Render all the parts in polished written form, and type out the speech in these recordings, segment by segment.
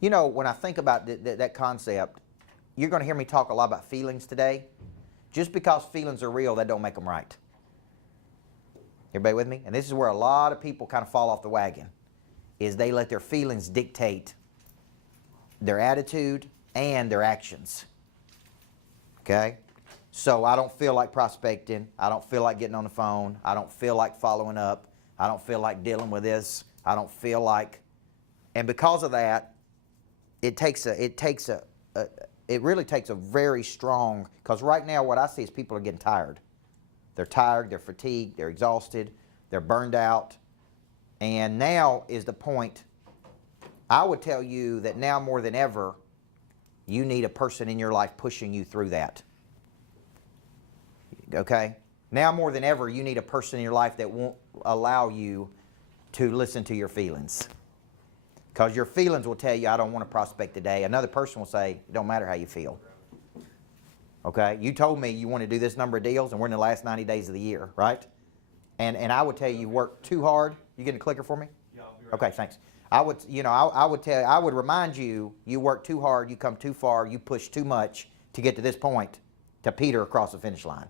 You know, when I think about that concept, you're going to hear me talk a lot about feelings today. Just because feelings are real, that don't make them right. Everybody with me? And this is where a lot of people kind of fall off the wagon, is they let their feelings dictate their attitude and their actions. Okay? So I don't feel like prospecting. I don't feel like getting on the phone. I don't feel like following up. I don't feel like dealing with this. I don't feel like, and because of that, it really takes a very strong, because right now what I see is people are getting tired. They're tired, they're fatigued, they're exhausted, they're burned out. And now is the point, I would tell you that now more than ever, you need a person in your life pushing you through that. Okay? Now more than ever, you need a person in your life that won't allow you to listen to your feelings. Because your feelings will tell you, I don't want to prospect today. Another person will say, it don't matter how you feel. Okay? You told me you want to do this number of deals, and we're in the last 90 days of the year, right? And I would tell you, you work too hard. You getting a clicker for me? Yeah, I'll be right Okay, thanks. I would remind you, you work too hard, you come too far, you push too much to get to this point, to peter across the finish line.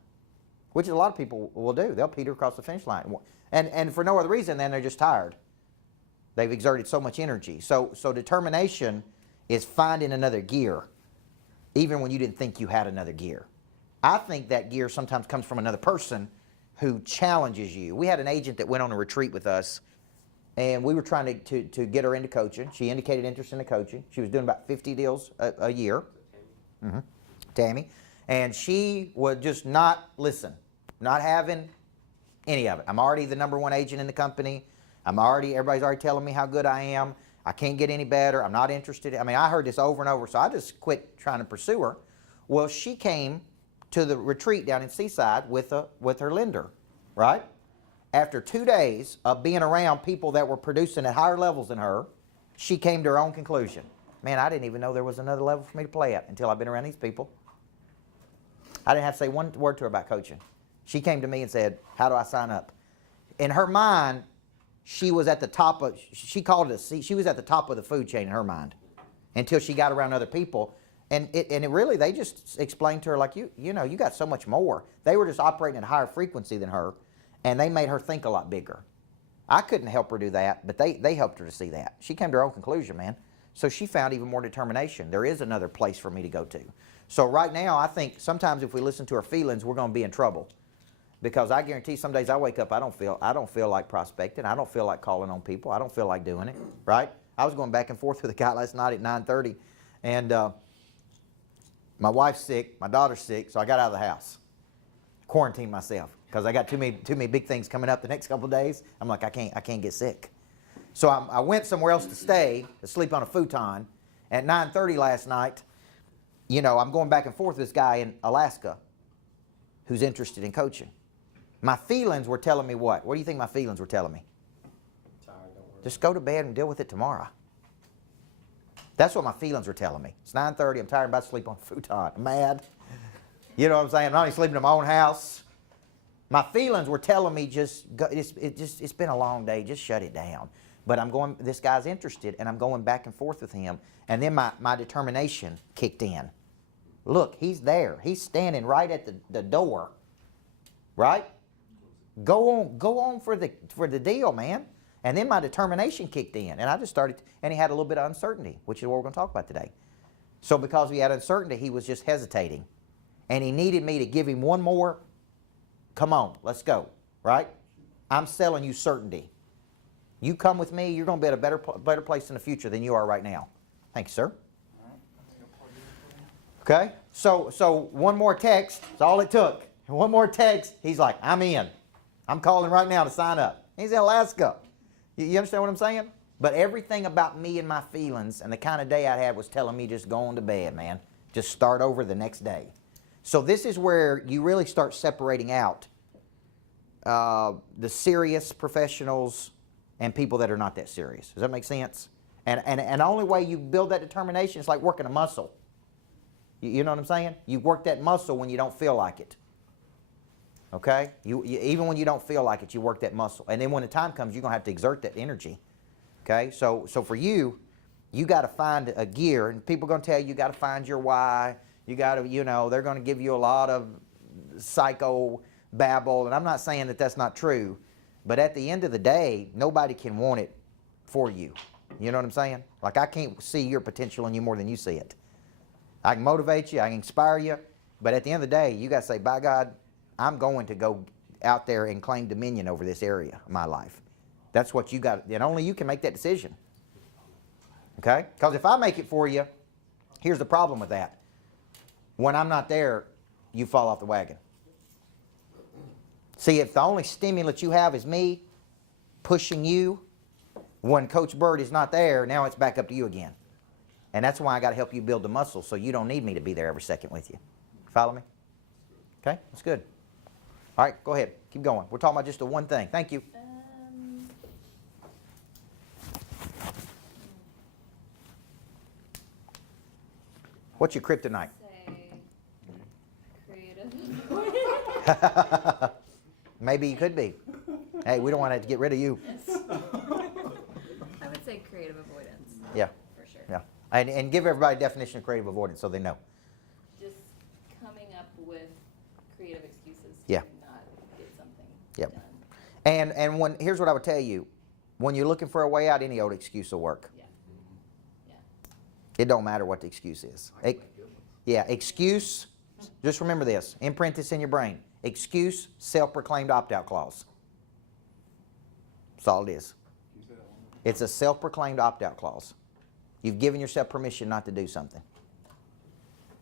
Which a lot of people will do. They'll peter across the finish line. And for no other reason than they're just tired. They've exerted so much energy. So determination is finding another gear, even when you didn't think you had another gear. I think that gear sometimes comes from another person who challenges you. We had an agent that went on a retreat with us, and we were trying to get her into coaching. She indicated interest in the coaching. She was doing about 50 deals a year. Mm-hmm. Tammy. And she would just not listen, not having any of it. I'm already the #1 agent in the company. Everybody's already telling me how good I am. I can't get any better. I'm not interested. I mean, I heard this over and over, so I just quit trying to pursue her. Well, she came to the retreat down in Seaside with her lender, right? After 2 days of being around people that were producing at higher levels than her, she came to her own conclusion. Man, I didn't even know there was another level for me to play at until I've been around these people. I didn't have to say one word to her about coaching. She came to me and said, how do I sign up? In her mind, she was at the top of, she called it she was at the top of the food chain in her mind until she got around other people. And it really, they just explained to her, like, you know, you got so much more. They were just operating at a higher frequency than her, and they made her think a lot bigger. I couldn't help her do that, but they helped her to see that. She came to her own conclusion, man. So she found even more determination. There is another place for me to go to. So right now, I think sometimes if we listen to our feelings, we're going to be in trouble. Because I guarantee some days I wake up, I don't feel like prospecting. I don't feel like calling on people. I don't feel like doing it, right? I was going back and forth with a guy last night at 9:30, and my wife's sick, my daughter's sick, so I got out of the house. Quarantined myself because I got too many big things coming up the next couple of days. I'm like, I can't get sick. So I went somewhere else to stay, to sleep on a futon. At 9:30 last night, you know, I'm going back and forth with this guy in Alaska who's interested in coaching. My feelings were telling me what? What do you think my feelings were telling me? Tired, don't worry. Just go to bed and deal with it tomorrow. That's what my feelings were telling me. It's 9:30, I'm tired, I'm about to sleep on a futon. I'm mad. You know what I'm saying? I'm not even sleeping in my own house. My feelings were telling me it's been a long day, just shut it down. But this guy's interested, and I'm going back and forth with him. And then my determination kicked in. Look, he's there. He's standing right at the door. Right? Go on for the deal, man. And then my determination kicked in, and I just started, and he had a little bit of uncertainty, which is what we're going to talk about today. So because he had uncertainty, he was just hesitating. And he needed me to give him one more, come on, let's go, right? I'm selling you certainty. You come with me, you're going to be at a better place in the future than you are right now. Thank you, sir. Okay, so one more text, that's all it took. One more text, he's like, I'm in. I'm calling right now to sign up. He's in Alaska. You understand what I'm saying? But everything about me and my feelings and the kind of day I had was telling me just go on to bed, man. Just start over the next day. So this is where you really start separating out the serious professionals and people that are not that serious. Does that make sense? And the only way you build that determination is like working a muscle. You know what I'm saying? You work that muscle when you don't feel like it. Okay? Even when you don't feel like it, you work that muscle. And then when the time comes, you're going to have to exert that energy. Okay? So for you, you got to find a gear, and people are going to tell you got to find your why. You got to, they're going to give you a lot of psycho babble, and I'm not saying that that's not true, but at the end of the day, nobody can want it for you. You know what I'm saying? Like, I can't see your potential in you more than you see it. I can motivate you, I can inspire you, but at the end of the day, you got to say, by God, I'm going to go out there and claim dominion over this area of my life. That's what you got, and only you can make that decision. Okay? Because if I make it for you, here's the problem with that. When I'm not there, you fall off the wagon. See, if the only stimulant you have is me pushing you, when Coach Burt is not there, now it's back up to you again. And that's why I got to help you build the muscle, so you don't need me to be there every second with you. Follow me? Okay? That's good. All right, go ahead. Keep going. We're talking about just the one thing. Thank you. What's your kryptonite? Say creative. Maybe you could be. Hey, we don't want to get rid of you. I would say creative avoidance. Yeah. For sure. Yeah. And give everybody a definition of creative avoidance so they know. Just coming up with creative excuses Yeah. to not get something Yep. done. And here's what I would tell you. When you're looking for a way out, any old excuse will work. Yeah. Yeah. It don't matter what the excuse is. Excuse, just remember this. Imprint this in your brain. Excuse, self-proclaimed opt-out clause. That's all it is. It's a self-proclaimed opt-out clause. You've given yourself permission not to do something.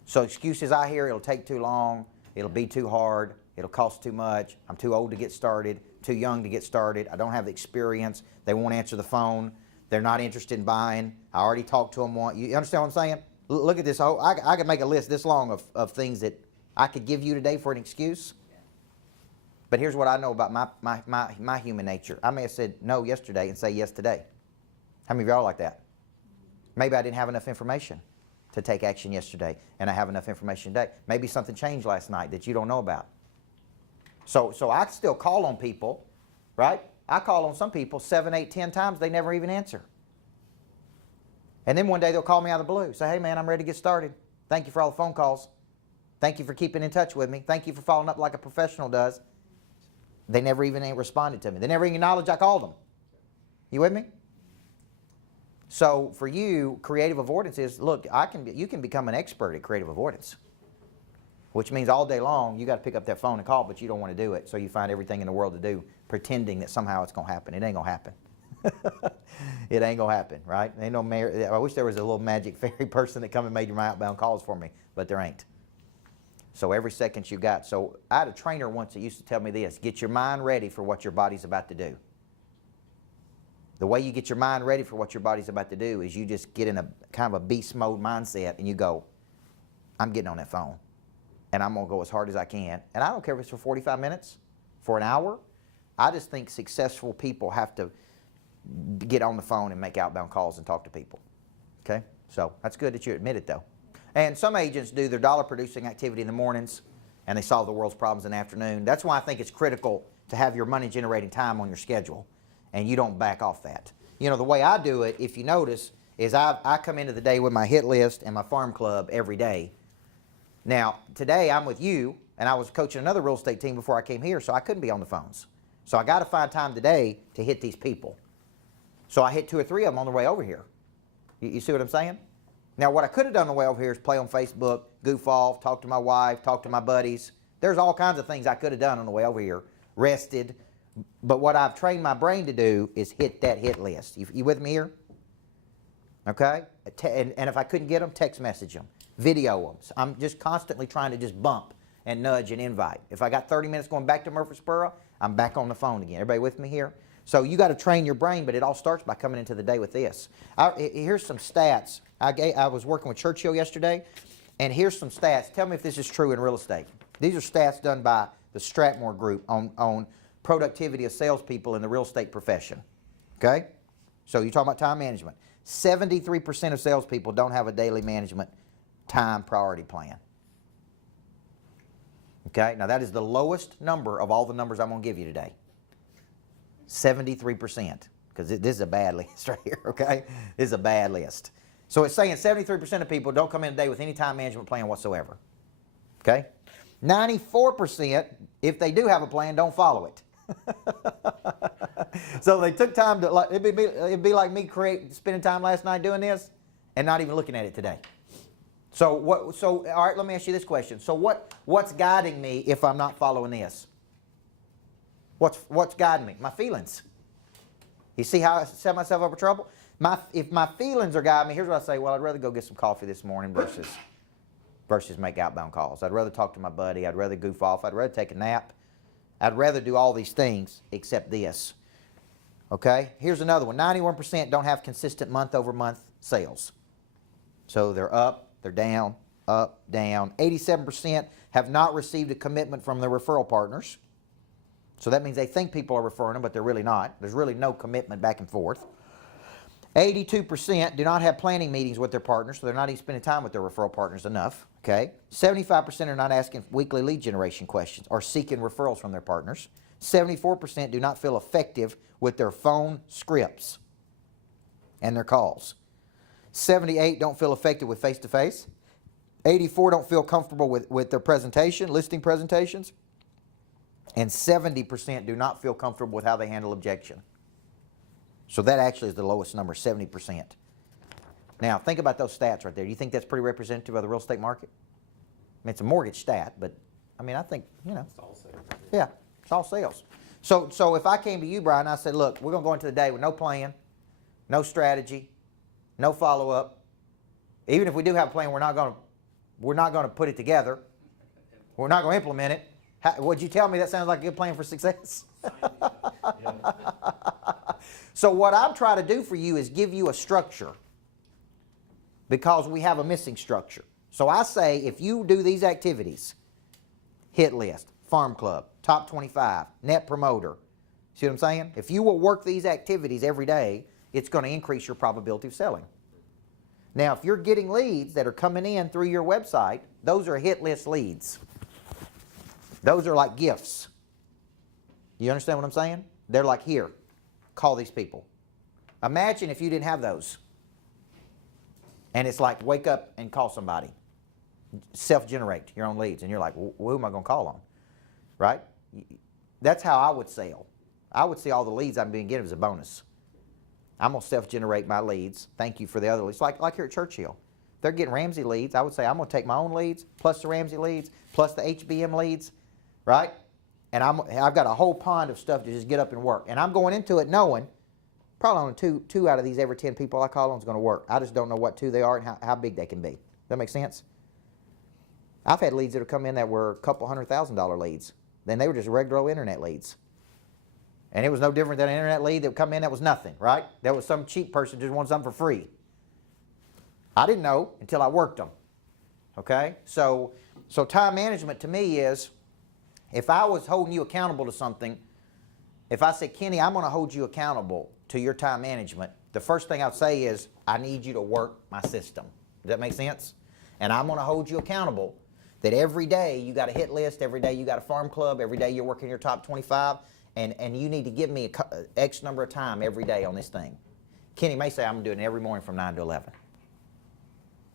So excuses I hear, it'll take too long, it'll be too hard, it'll cost too much, I'm too old to get started, too young to get started, I don't have the experience, they won't answer the phone, they're not interested in buying, I already talked to them once. You understand what I'm saying? Look at this. I could make a list this long of things that I could give you today for an excuse. But here's what I know about my human nature. I may have said no yesterday and say yes today. How many of y'all are like that? Maybe I didn't have enough information to take action yesterday, and I have enough information today. Maybe something changed last night that you don't know about. So I still call on people, right? I call on some people 7, 8, 10 times, they never even answer. And then one day they'll call me out of the blue, say, hey man, I'm ready to get started. Thank you for all the phone calls. Thank you for keeping in touch with me. Thank you for following up like a professional does. They never even responded to me. They never even acknowledged I called them. You with me? So for you, creative avoidance is, look, you can become an expert at creative avoidance, which means all day long you got to pick up that phone and call, but you don't want to do it. So you find everything in the world to do, pretending that somehow it's going to happen. It ain't going to happen. It ain't going to happen, right? Ain't no I wish there was a little magic fairy person that come and made my outbound calls for me, but there ain't. So every second you got. So I had a trainer once that used to tell me this: get your mind ready for what your body's about to do. The way you get your mind ready for what your body's about to do is you just get in a kind of a beast mode mindset and you go, I'm getting on that phone and I'm going to go as hard as I can. And I don't care if it's for 45 minutes, for an hour. I just think successful people have to get on the phone and make outbound calls and talk to people. Okay? So that's good that you admit it though. And some agents do their dollar producing activity in the mornings and they solve the world's problems in the afternoon. That's why I think it's critical to have your money generating time on your schedule and you don't back off that. You know, the way I do it, if you notice, is I come into the day with my hit list and my farm club every day. Now, today I'm with you and I was coaching another real estate team before I came here, so I couldn't be on the phones. So I got to find time today to hit these people. So I hit 2 or 3 of them on the way over here. You see what I'm saying? Now, what I could have done on the way over here is play on Facebook, goof off, talk to my wife, talk to my buddies. There's all kinds of things I could have done on the way over here, rested. But what I've trained my brain to do is hit that hit list. You with me here? Okay? And if I couldn't get them, text message them, video them. So I'm just constantly trying to just bump and nudge and invite. If I got 30 minutes going back to Murfreesboro, I'm back on the phone again. Everybody with me here? So you got to train your brain, but it all starts by coming into the day with this. Here's some stats. I was working with Churchill yesterday, and here's some stats. Tell me if this is true in real estate. These are stats done by the Stratmore Group on productivity of salespeople in the real estate profession. Okay? So you're talking about time management. 73% of salespeople don't have a daily management time priority plan. Okay? Now that is the lowest number of all the numbers I'm going to give you today. 73%. Because this is a bad list right here, okay? This is a bad list. So it's saying 73% of people don't come in today with any time management plan whatsoever. Okay? 94%, if they do have a plan, don't follow it. So they took time to, like, it'd be like me spending time last night doing this and not even looking at it today. So all right, let me ask you this question. So what's guiding me if I'm not following this? What's guiding me? My feelings. You see how I set myself up for trouble? If my feelings are guiding me, here's what I say. Well, I'd rather go get some coffee this morning versus make outbound calls. I'd rather talk to my buddy. I'd rather goof off. I'd rather take a nap. I'd rather do all these things except this. Okay? Here's another one. 91% don't have consistent month-over-month sales. So they're up, they're down, up, down. 87% have not received a commitment from their referral partners. So that means they think people are referring them, but they're really not. There's really no commitment back and forth. 82% do not have planning meetings with their partners, so they're not even spending time with their referral partners enough. Okay? 75% are not asking weekly lead generation questions or seeking referrals from their partners. 74% do not feel effective with their phone scripts and their calls. 78 don't feel effective with face-to-face. 84 don't feel comfortable with their presentation, listing presentations. And 70% do not feel comfortable with how they handle objection. So that actually is the lowest number, 70%. Now, think about those stats right there. Do you think that's pretty representative of the real estate market? I mean, it's a mortgage stat, but, I mean, I think, you know. It's all sales. Yeah, it's all sales. So if I came to you, Brian, and I said, look, we're going to go into the day with no plan, no strategy, no follow-up. Even if we do have a plan, we're not going to put it together. We're not going to implement it. Would you tell me that sounds like a good plan for success? So what I'm trying to do for you is give you a structure because we have a missing structure. So I say if you do these activities, hit list, farm club, top 25, net promoter, see what I'm saying? If you will work these activities every day, it's going to increase your probability of selling. Now, if you're getting leads that are coming in through your website, those are hit list leads. Those are like gifts. You understand what I'm saying? They're like, here, call these people. Imagine if you didn't have those. And it's like, wake up and call somebody. Self-generate your own leads. And you're like, well, who am I going to call on? Right? That's how I would sell. I would see all the leads I'm being given as a bonus. I'm going to self-generate my leads. Thank you for the other leads. Like here at Churchill. They're getting Ramsey leads. I would say I'm going to take my own leads, plus the Ramsey leads, plus the HBM leads. Right? And I've got a whole pond of stuff to just get up and work. And I'm going into it knowing probably only two out of these every 10 people I call on is going to work. I just don't know what two they are and how big they can be. Does that make sense? I've had leads that have come in that were a couple $100,000 leads. Then they were just regular internet leads. And it was no different than an internet lead that would come in that was nothing, right? That was some cheap person just wanted something for free. I didn't know until I worked them. Okay? So time management to me is, if I was holding you accountable to something, if I said, Kenny, I'm going to hold you accountable to your time management, the first thing I'd say is, I need you to work my system. Does that make sense? And I'm going to hold you accountable that every day you got a hit list, every day you got a farm club, every day you're working your top 25, and you need to give me X number of time every day on this thing. Kenny may say, I'm going to do it every morning from 9 to 11.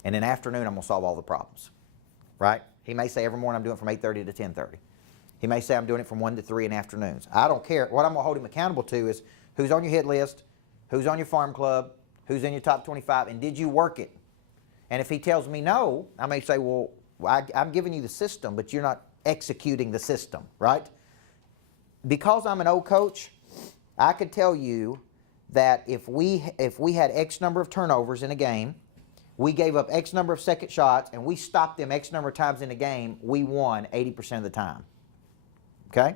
And in the afternoon, I'm going to solve all the problems. Right? He may say every morning I'm doing it from 8:30 to 10:30. He may say I'm doing it from 1 to 3 in afternoons. I don't care. What I'm going to hold him accountable to is who's on your hit list, who's on your farm club, who's in your top 25, and did you work it? And if he tells me no, I may say, well, I'm giving you the system, but you're not executing the system, right? Because I'm an old coach, I could tell you that if we had X number of turnovers in a game, we gave up X number of second shots, and we stopped them X number of times in a game, we won 80% of the time. Okay?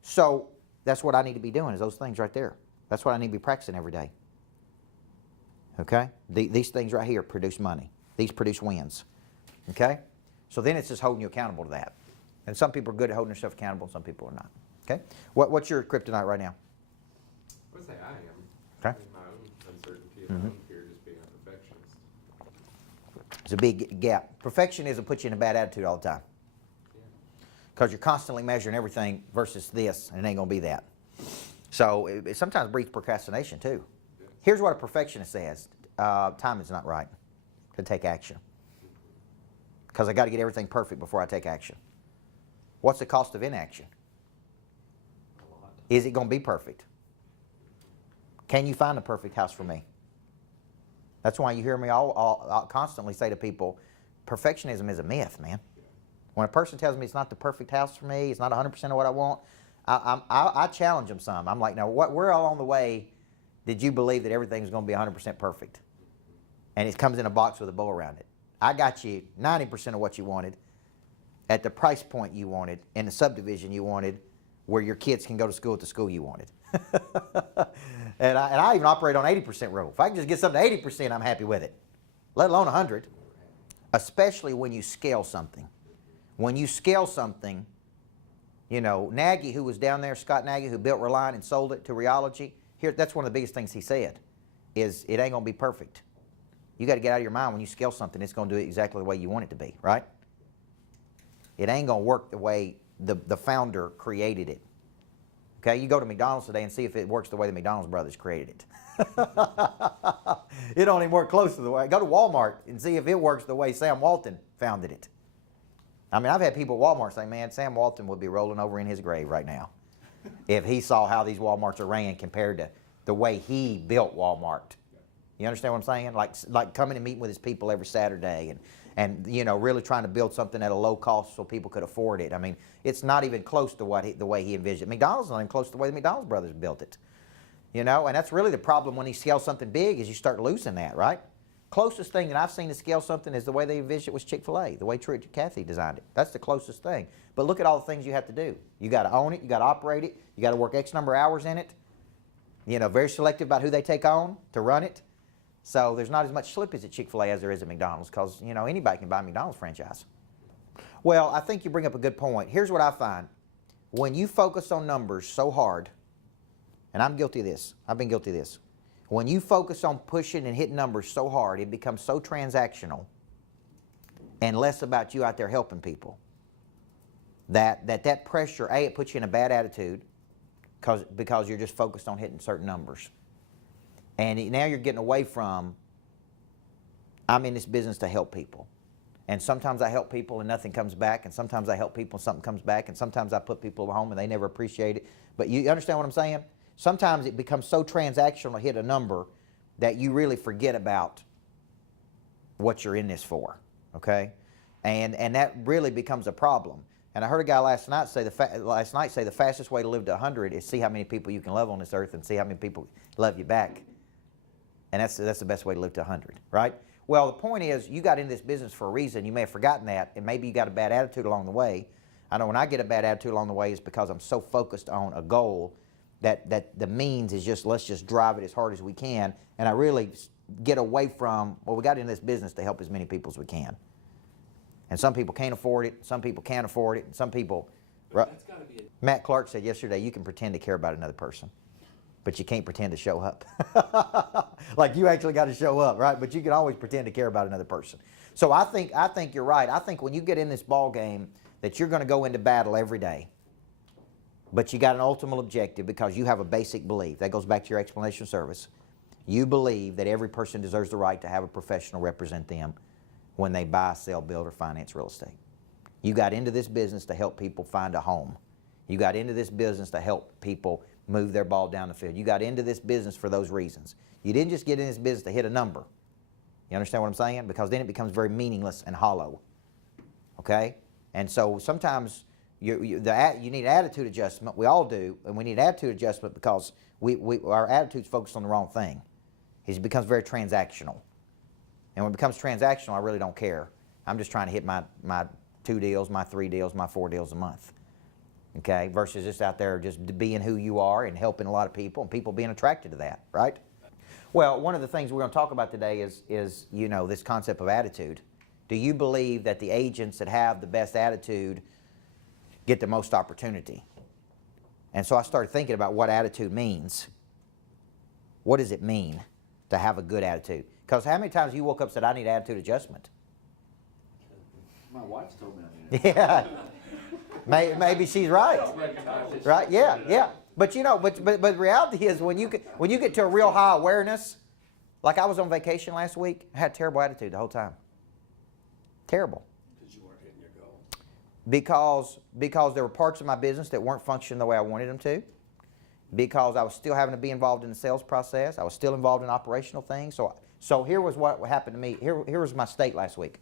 So that's what I need to be doing, is those things right there. That's what I need to be practicing every day. Okay? These things right here produce money. These produce wins. Okay? So then it's just holding you accountable to that. And some people are good at holding themselves accountable, some people are not. Okay? What's your kryptonite right now? I would say I am. Okay. My own uncertainty and my own fear just being a perfectionist. It's a big gap. Perfectionism puts you in a bad attitude all the time. Because you're constantly measuring everything versus this, and it ain't going to be that. So it sometimes breeds procrastination too. Here's what a perfectionist says. time is not right to take action. Because I got to get everything perfect before I take action. What's the cost of inaction? A lot. Is it going to be perfect? Can you find the perfect house for me? That's why you hear me I'll constantly say to people, perfectionism is a myth, man. When a person tells me it's not the perfect house for me, it's not 100% of what I want, I challenge them some. I'm like, now, where along the way did you believe that everything's going to be 100% perfect? And it comes in a box with a bow around it. I got you 90% of what you wanted at the price point you wanted, in the subdivision you wanted, where your kids can go to school at the school you wanted. and I even operate on 80% rule. If I can just get something to 80%, I'm happy with it, let alone 100. Especially when you scale something. When you scale something, you know, Nagy, who was down there, Scott Nagy, who built Reliant and sold it to Rheology, here, that's one of the biggest things he said, is it ain't going to be perfect. You got to get out of your mind when you scale something, it's going to do it exactly the way you want it to be, right? It ain't going to work the way the founder created it. Okay, you go to McDonald's today and see if it works the way the McDonald's brothers created it. It don't even work close to the way. Go to Walmart and see if it works the way Sam Walton founded it. I mean, I've had people at Walmart say, man, Sam Walton would be rolling over in his grave right now if he saw how these Walmarts are ran compared to the way he built Walmart. You understand what I'm saying? Like coming and meeting with his people every Saturday and you know, really trying to build something at a low cost so people could afford it. I mean, it's not even close to the way he envisioned. McDonald's not even close to the way the McDonald's brothers built it. You know, and that's really the problem when you scale something big, is you start losing that, right? Closest thing that I've seen to scale something is the way they envisioned it was Chick-fil-A, the way Kathy designed it. That's the closest thing. But look at all the things you have to do. You got to own it, you got to operate it, you got to work X number of hours in it. You know, very selective about who they take on to run it. So there's not as much slippage at Chick-fil-A as there is at McDonald's, because, you know, anybody can buy a McDonald's franchise. Well, I think you bring up a good point. Here's what I find. When you focus on numbers so hard, and I'm guilty of this, I've been guilty of this. When you focus on pushing and hitting numbers so hard, it becomes so transactional and less about you out there helping people, that pressure, A, it puts you in a bad attitude because you're just focused on hitting certain numbers. And now you're getting away from, I'm in this business to help people. And sometimes I help people and nothing comes back, and sometimes I help people and something comes back, and sometimes I put people home and they never appreciate it. But you understand what I'm saying? Sometimes it becomes so transactional to hit a number that you really forget about what you're in this for, okay? And that really becomes a problem. And I heard a guy last night say the fastest way to live to 100 is see how many people you can love on this earth and see how many people love you back. And that's the best way to live to 100, right? Well, the point is, you got into this business for a reason. You may have forgotten that, and maybe you got a bad attitude along the way. I know when I get a bad attitude along the way, it's because I'm so focused on a goal that the means is just, let's just drive it as hard as we can. And I really get away from, well, we got into this business to help as many people as we can. And some people can't afford it, some people can't afford it, and some people, That's gotta be Matt Clark said yesterday, you can pretend to care about another person, but you can't pretend to show up. Like, you actually got to show up, right? But you can always pretend to care about another person. So I think you're right. I think when you get in this ball game that you're going to go into battle every day, but you got an ultimate objective because you have a basic belief. That goes back to your explanation service. You believe that every person deserves the right to have a professional represent them when they buy, sell, build, or finance real estate. You got into this business to help people find a home. You got into this business to help people move their ball down the field. You got into this business for those reasons. You didn't just get in this business to hit a number. You understand what I'm saying? Because then it becomes very meaningless and hollow. Okay? And so sometimes you need attitude adjustment. We all do, and we need attitude adjustment because our attitude's focused on the wrong thing. It becomes very transactional. And when it becomes transactional, I really don't care. I'm just trying to hit my 2 deals, my 3 deals, my 4 deals a month. Okay? Versus just out there just being who you are and helping a lot of people and people being attracted to that, right? Well, one of the things we're going to talk about today is you know, this concept of attitude. Do you believe that the agents that have the best attitude get the most opportunity? And so I started thinking about what attitude means. What does it mean to have a good attitude? Because how many times you woke up and said, I need attitude adjustment? My wife's told me I need it. Yeah. Maybe she's right. Right? Yeah, yeah. But you know, but the reality is when you get to a real high awareness Like I was on vacation last week, I had a terrible attitude the whole time. Terrible. Because you weren't hitting your goal. Because there were parts of my business that weren't functioning the way I wanted them to. Because I was still having to be involved in the sales process. I was still involved in operational things. So here was what happened to me. Here was my state last week.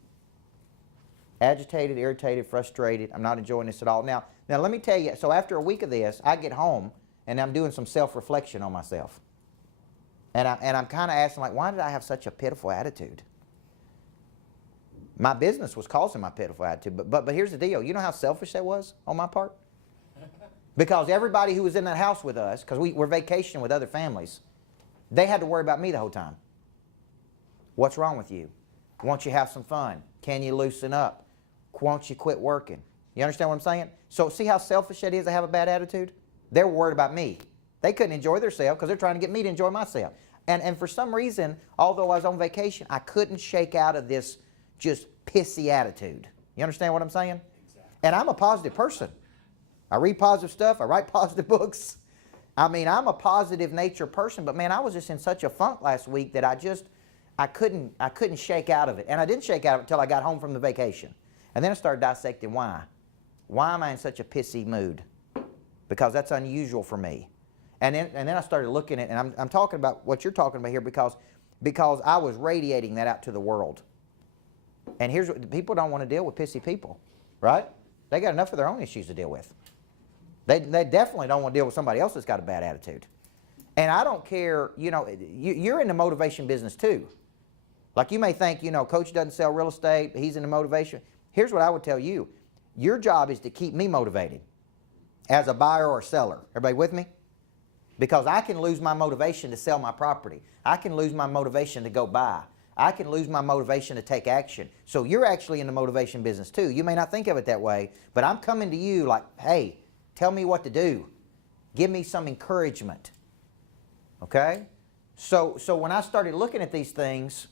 Agitated, irritated, frustrated. I'm not enjoying this at all. Now let me tell you, so after a week of this, I get home and I'm doing some self-reflection on myself. And I'm kind of asking, like, why did I have such a pitiful attitude? My business was causing my pitiful attitude. But here's the deal. You know how selfish that was on my part? Because everybody who was in that house with us, because we're vacationing with other families, they had to worry about me the whole time. What's wrong with you? Won't you have some fun? Can you loosen up? Won't you quit working? You understand what I'm saying? So see how selfish that is to have a bad attitude? They're worried about me. They couldn't enjoy themselves because they're trying to get me to enjoy myself. And for some reason, although I was on vacation, I couldn't shake out of this just pissy attitude. You understand what I'm saying? Exactly. And I'm a positive person. I read positive stuff. I write positive books. I mean, I'm a positive nature person, but man, I was just in such a funk last week that I couldn't shake out of it. And I didn't shake out of it until I got home from the vacation. And then I started dissecting why. Why am I in such a pissy mood? Because that's unusual for me. And then I started looking at, and I'm talking about what you're talking about here because I was radiating that out to the world. And here's what, people don't want to deal with pissy people, right? They got enough of their own issues to deal with. They definitely don't want to deal with somebody else that's got a bad attitude. And I don't care, you're in the motivation business too. Like you may think, Coach doesn't sell real estate, he's in the motivation. Here's what I would tell you. Your job is to keep me motivated as a buyer or a seller. Everybody with me? Because I can lose my motivation to sell my property. I can lose my motivation to go buy. I can lose my motivation to take action. So you're actually in the motivation business too. You may not think of it that way, but I'm coming to you like, hey, tell me what to do. Give me some encouragement. Okay? So when I started looking at these things,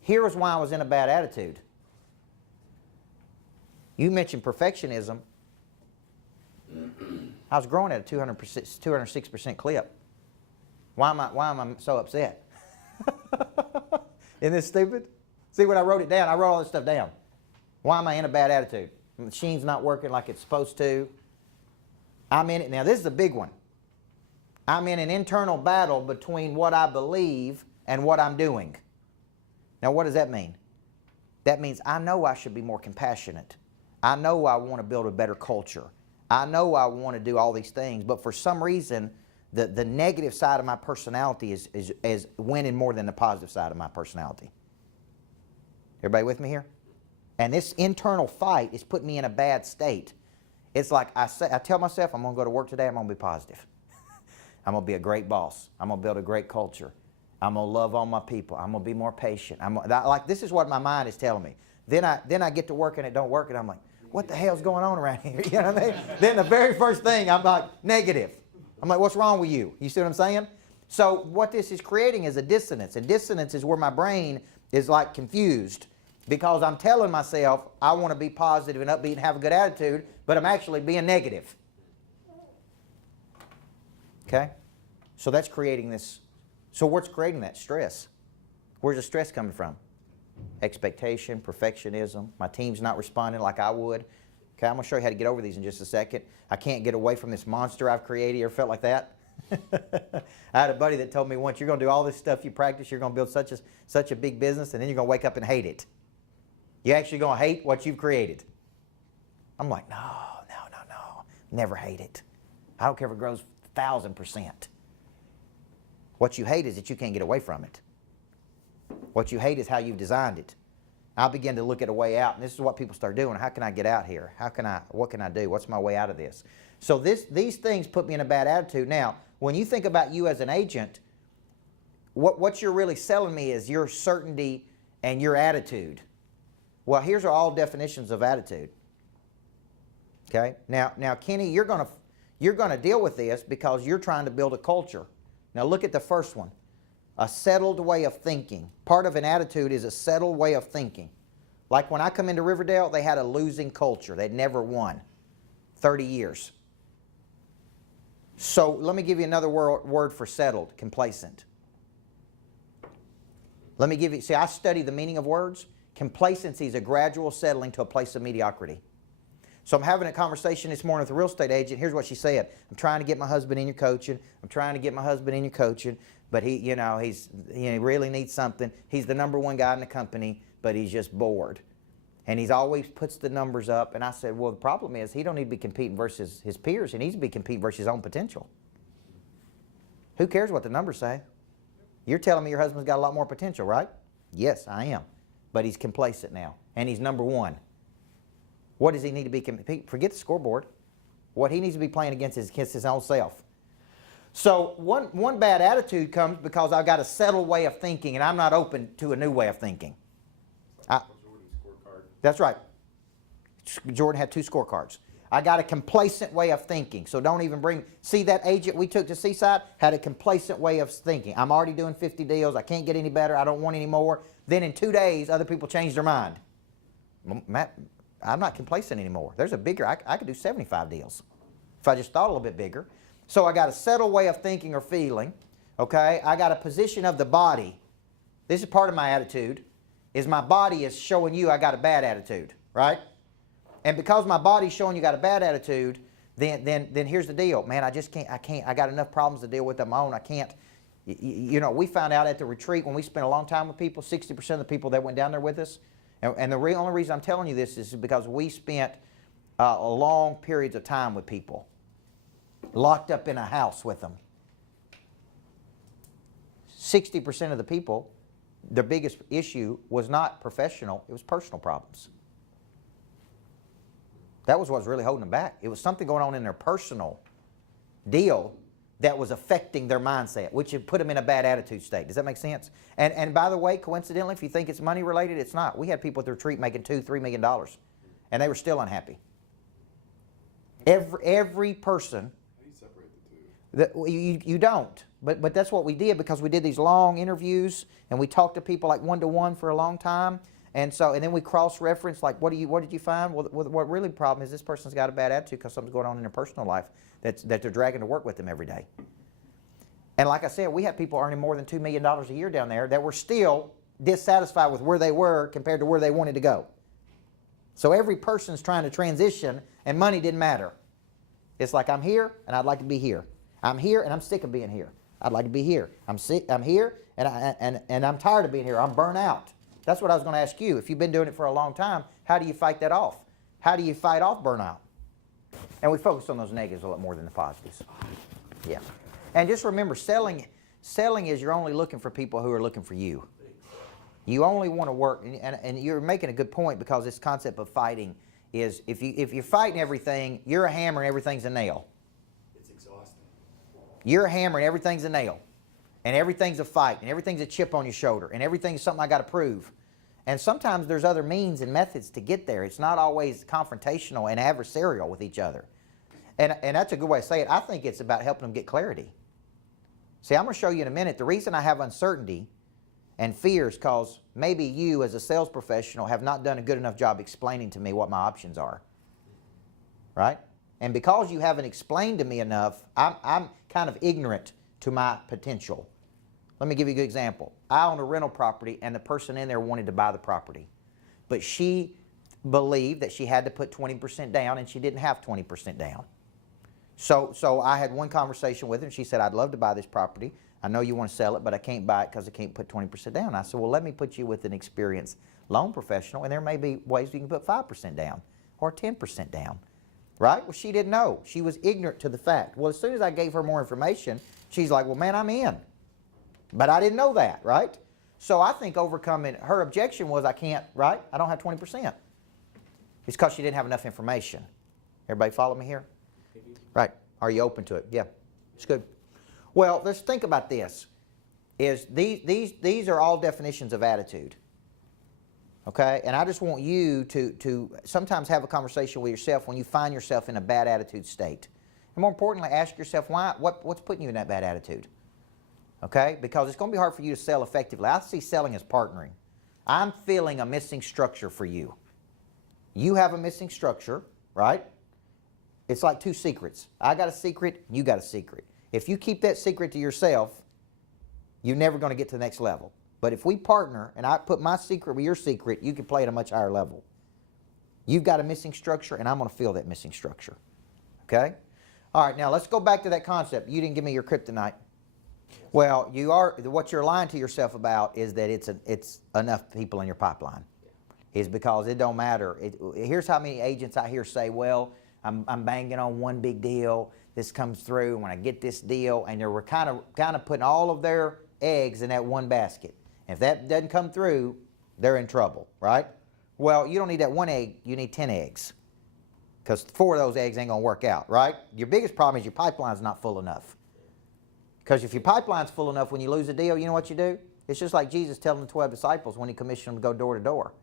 here was why I was in a bad attitude. You mentioned perfectionism. I was growing at a 206% clip. Why am I so upset? Isn't this stupid? See when I wrote it down, I wrote all this stuff down. Why am I in a bad attitude? The machine's not working like it's supposed to. I'm in it. Now this is a big one. I'm in an internal battle between what I believe and what I'm doing. Now what does that mean? That means I know I should be more compassionate. I know I want to build a better culture. I know I want to do all these things, but for some reason, the negative side of my personality is winning more than the positive side of my personality. Everybody with me here? And this internal fight is putting me in a bad state. It's like I tell myself, I'm going to go to work today, I'm going to be positive. I'm going to be a great boss. I'm going to build a great culture. I'm going to love all my people. I'm going to be more patient. Like this is what my mind is telling me. Then I get to work and it don't work and I'm like, what the hell's going on around here? You know what I mean? Then the very first thing, I'm like, negative. I'm like, what's wrong with you? You see what I'm saying? So what this is creating is a dissonance. And dissonance is where my brain is like confused because I'm telling myself I want to be positive and upbeat and have a good attitude, but I'm actually being negative. Okay? So that's creating this. So what's creating that? Stress. Where's the stress coming from? Expectation, perfectionism. My team's not responding like I would. Okay, I'm going to show you how to get over these in just a second. I can't get away from this monster I've created. You ever felt like that? I had a buddy that told me once, you're going to do all this stuff you practice, you're going to build such a big business, and then you're going to wake up and hate it. You're actually going to hate what you've created. I'm like, no. Never hate it. I don't care if it grows 1,000%. What you hate is that you can't get away from it. What you hate is how you've designed it. I begin to look at a way out, and this is what people start doing. How can I get out here? What can I do? What's my way out of this? So these things put me in a bad attitude. Now, when you think about you as an agent, what you're really selling me is your certainty and your attitude. Well, here's all definitions of attitude. Okay? Now, Kenny, you're gonna deal with this because you're trying to build a culture. Now, look at the first one. A settled way of thinking. Part of an attitude is a settled way of thinking. Like when I come into Riverdale, they had a losing culture. They'd never won. 30 years. So let me give you another word for settled, complacent. Let me give you, see, I study the meaning of words. Complacency is a gradual settling to a place of mediocrity. So I'm having a conversation this morning with a real estate agent. Here's what she said. I'm trying to get my husband in your coaching. I'm trying to get my husband in your coaching. But he really needs something. He's the number one guy in the company, but he's just bored. And he's always puts the numbers up. And I said, well, the problem is he don't need to be competing versus his peers. He needs to be competing versus his own potential. Who cares what the numbers say? You're telling me your husband's got a lot more potential, right? Yes, I am. But he's complacent now. And he's number one. What does he need to be competing? Forget the scoreboard. What he needs to be playing against is his own self. So one bad attitude comes because I've got a settled way of thinking and I'm not open to a new way of thinking. Jordan's scorecard. That's right. Jordan had 2 scorecards. I got a complacent way of thinking. So don't even bring, see that agent we took to Seaside had a complacent way of thinking. I'm already doing 50 deals. I can't get any better. I don't want any more. Then in 2 days, other people changed their mind. Matt, I'm not complacent anymore. There's a bigger, I could do 75 deals if I just thought a little bit bigger. So I got a settled way of thinking or feeling, okay? I got a position of the body. This is part of my attitude, is my body is showing you I got a bad attitude, right? And because my body's showing you got a bad attitude, then here's the deal. Man, I just can't, I got enough problems to deal with on my own. I can't, you know, we found out at the retreat when we spent a long time with people, 60% of the people that went down there with us, and the only reason I'm telling you this is because we spent long periods of time with people, locked up in a house with them. 60% of the people, their biggest issue was not professional, it was personal problems. That was what was really holding them back. It was something going on in their personal deal that was affecting their mindset, which had put them in a bad attitude state. Does that make sense? And by the way, coincidentally, if you think it's money related, it's not. We had people at the retreat making $2-3 million, and they were still unhappy. Every person. How do you separate the two? You don't. But that's what we did because we did these long interviews and we talked to people like one-to-one for a long time. And then we cross-reference, like, what did you find? Well, what really the problem is this person's got a bad attitude because something's going on in their personal life that they're dragging to work with them every day. And like I said, we had people earning more than $2 million a year down there that were still dissatisfied with where they were compared to where they wanted to go. So every person's trying to transition and money didn't matter. It's like, I'm here and I'd like to be here. I'm here and I'm sick of being here. I'd like to be here. I'm here and I'm tired of being here. I'm burnt out. That's what I was going to ask you. If you've been doing it for a long time, how do you fight that off? How do you fight off burnout? And we focus on those negatives a lot more than the positives. Yeah. And just remember, selling is you're only looking for people who are looking for you. You only want to work, and you're making a good point because this concept of fighting is if you're fighting everything, you're a hammer and everything's a nail. It's exhausting. You're a hammer and everything's a nail. And everything's a fight, and everything's a chip on your shoulder, and everything's something I got to prove. And sometimes there's other means and methods to get there. It's not always confrontational and adversarial with each other. And that's a good way to say it. I think it's about helping them get clarity. See, I'm going to show you in a minute. The reason I have uncertainty and fear is because maybe you as a sales professional have not done a good enough job explaining to me what my options are. Right? And because you haven't explained to me enough, I'm kind of ignorant to my potential. Let me give you a good example. I own a rental property and the person in there wanted to buy the property. But she believed that she had to put 20% down and she didn't have 20% down. So I had one conversation with her and she said, I'd love to buy this property. I know you want to sell it, but I can't buy it because I can't put 20% down. I said, well, let me put you with an experienced loan professional and there may be ways you can put 5% down or 10% down. Right? Well, she didn't know. She was ignorant to the fact. Well, as soon as I gave her more information, she's like, well, man, I'm in. But I didn't know that, right? So I think overcoming, her objection was I can't, right? I don't have 20%. It's because she didn't have enough information. Everybody follow me here? Right. Are you open to it? Yeah. It's good. Well, let's think about this. These are all definitions of attitude. Okay? And I just want you to sometimes have a conversation with yourself when you find yourself in a bad attitude state. And more importantly, ask yourself what's putting you in that bad attitude. Okay? Because it's going to be hard for you to sell effectively. I see selling as partnering. I'm feeling a missing structure for you. You have a missing structure, right? It's like 2 secrets. I got a secret, you got a secret. If you keep that secret to yourself, you're never going to get to the next level. But if we partner and I put my secret with your secret, you can play at a much higher level. You've got a missing structure, and I'm going to fill that missing structure. Okay? All right, now let's go back to that concept. You didn't give me your kryptonite. Well, what you're lying to yourself about is that it's enough people in your pipeline. Is because it don't matter. Here's how many agents I hear say, well, I'm banging on one big deal. This comes through when I get this deal, and they were kind of putting all of their eggs in that one basket. If that doesn't come through, they're in trouble, right? Well, you don't need that one egg. You need 10 eggs, because 4 of those eggs ain't gonna work out, right? Your biggest problem is your pipeline's not full enough. Because if your pipeline's full enough, when you lose a deal, you know what you do? It's just like Jesus telling the 12 disciples when he commissioned them to go door to door.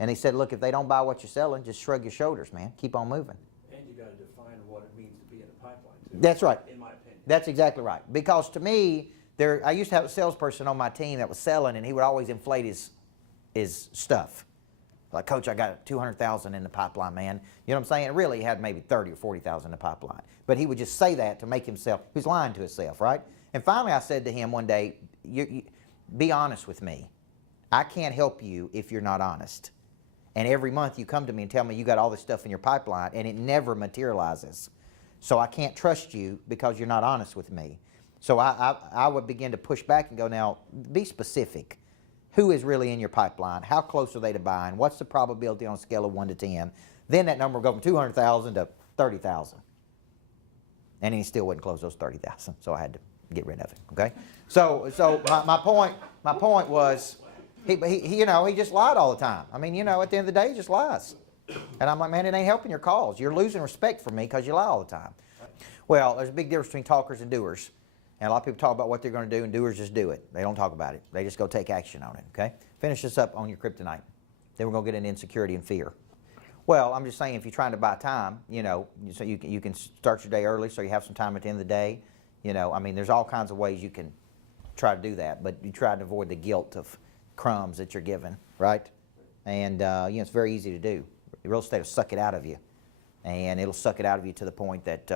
And he said, look, if they don't buy what you're selling, just shrug your shoulders, man. Keep on moving. And you got to define what it means to be in a pipeline, too. That's right. In my opinion. That's exactly right. Because to me, I used to have a salesperson on my team that was selling, and he would always inflate his stuff. Like, Coach, I got 200,000 in the pipeline, man. You know what I'm saying? Really, he had maybe 30 or 40,000 in the pipeline. But he would just say that to make himself, he was lying to himself, right? And finally, I said to him one day, be honest with me. I can't help you if you're not honest. And every month you come to me and tell me you got all this stuff in your pipeline, and it never materializes. So I can't trust you because you're not honest with me. So I would begin to push back and go, now, be specific. Who is really in your pipeline? How close are they to buying? What's the probability on a scale of 1 to 10? Then that number will go from 200,000 to 30,000. And he still wouldn't close those 30,000, so I had to get rid of it, okay? So my point was, he just lied all the time. I mean, at the end of the day, he just lies. And I'm like, man, it ain't helping your cause. You're losing respect for me because you lie all the time. Well, there's a big difference between talkers and doers. And a lot of people talk about what they're going to do, and doers just do it. They don't talk about it. They just go take action on it, okay? Finish this up on your kryptonite. Then we're going to get into insecurity and fear. Well, I'm just saying, if you're trying to buy time, so you can start your day early so you have some time at the end of the day. I mean, there's all kinds of ways you can try to do that, but you try to avoid the guilt of crumbs that you're given, right? And, it's very easy to do. Real estate will suck it out of you, and it'll suck it out of you to the point that,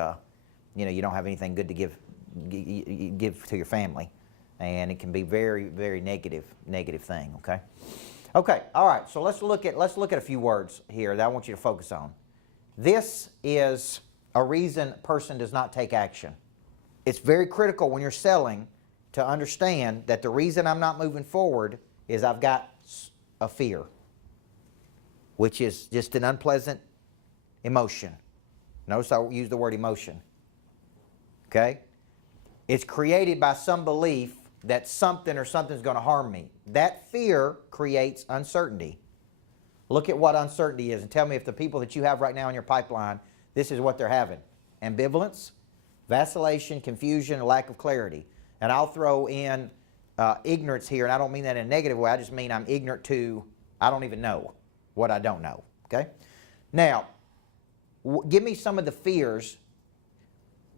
you don't have anything good to give to your family, and it can be very, very negative thing. Okay, all right, so let's look at a few words here that I want you to focus on. This is a reason a person does not take action. It's very critical when you're selling to understand that the reason I'm not moving forward is I've got a fear, which is just an unpleasant emotion. Notice I use the word emotion. Okay? It's created by some belief that something or something's going to harm me. That fear creates uncertainty. Look at what uncertainty is and tell me if the people that you have right now in your pipeline, this is what they're having. Ambivalence, vacillation, confusion, or lack of clarity. And I'll throw in ignorance here, and I don't mean that in a negative way. I just mean I'm ignorant to, I don't even know what I don't know. Okay? Now, give me some of the fears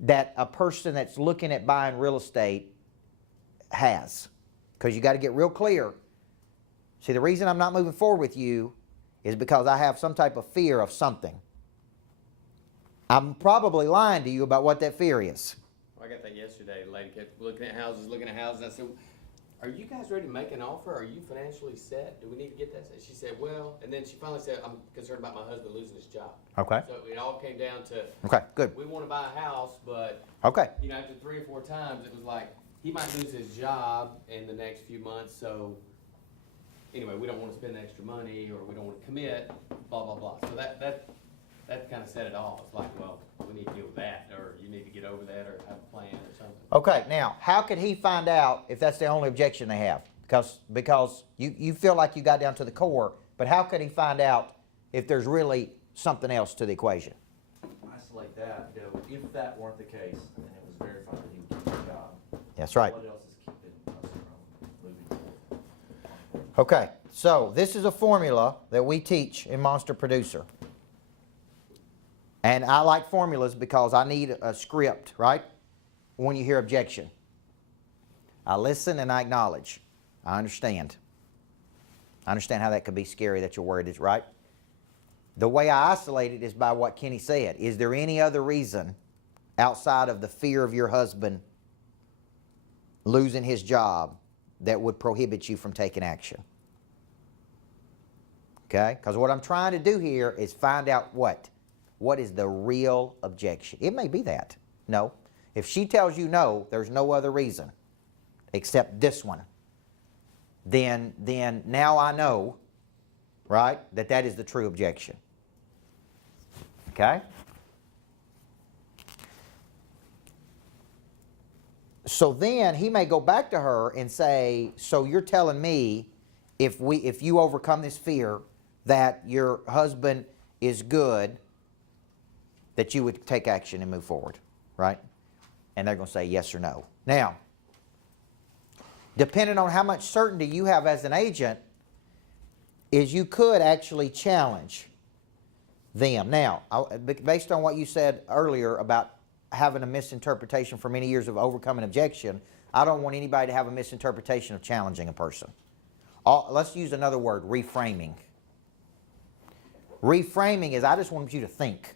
that a person that's looking at buying real estate has. Because you got to get real clear. See, the reason I'm not moving forward with you is because I have some type of fear of something. I'm probably lying to you about what that fear is. I got that yesterday. The lady kept looking at houses. I said, are you guys ready to make an offer? Are you financially set? Do we need to get that? She said, well, and then she finally said, I'm concerned about my husband losing his job. Okay. So it all came down to, okay, good. We want to buy a house, but okay, after 3 or 4 times, it was like, he might lose his job in the next few months, so anyway, we don't want to spend extra money, or we don't want to commit, blah, blah, blah. So that kind of set it all. It's like, well, we need to deal with that, or you need to get over that, or have a plan or something. Okay, now, how could he find out if that's the only objection they have? Because you feel like you got down to the core, but how could he find out if there's really something else to the equation? Isolate that, if that weren't the case, and it was verified that he would keep his job. That's right. What else is keeping us from moving forward? Okay, so this is a formula that we teach in Monster Producer. And I like formulas because I need a script, right? When you hear objection. I listen and I acknowledge. I understand. I understand how that could be scary, that your word is right. The way I isolate it is by what Kenny said. Is there any other reason outside of the fear of your husband losing his job that would prohibit you from taking action. Okay? Because what I'm trying to do here is find out what? What is the real objection? It may be that. No. If she tells you no, there's no other reason except this one. Then now I know, right, that is the true objection. Okay? So then he may go back to her and say, so you're telling me if you overcome this fear that your husband is good, that you would take action and move forward, right? And they're going to say yes or no. Now, depending on how much certainty you have as an agent, is you could actually challenge them. Now, based on what you said earlier about having a misinterpretation for many years of overcoming objection, I don't want anybody to have a misinterpretation of challenging a person. Let's use another word, reframing. Reframing is I just want you to think.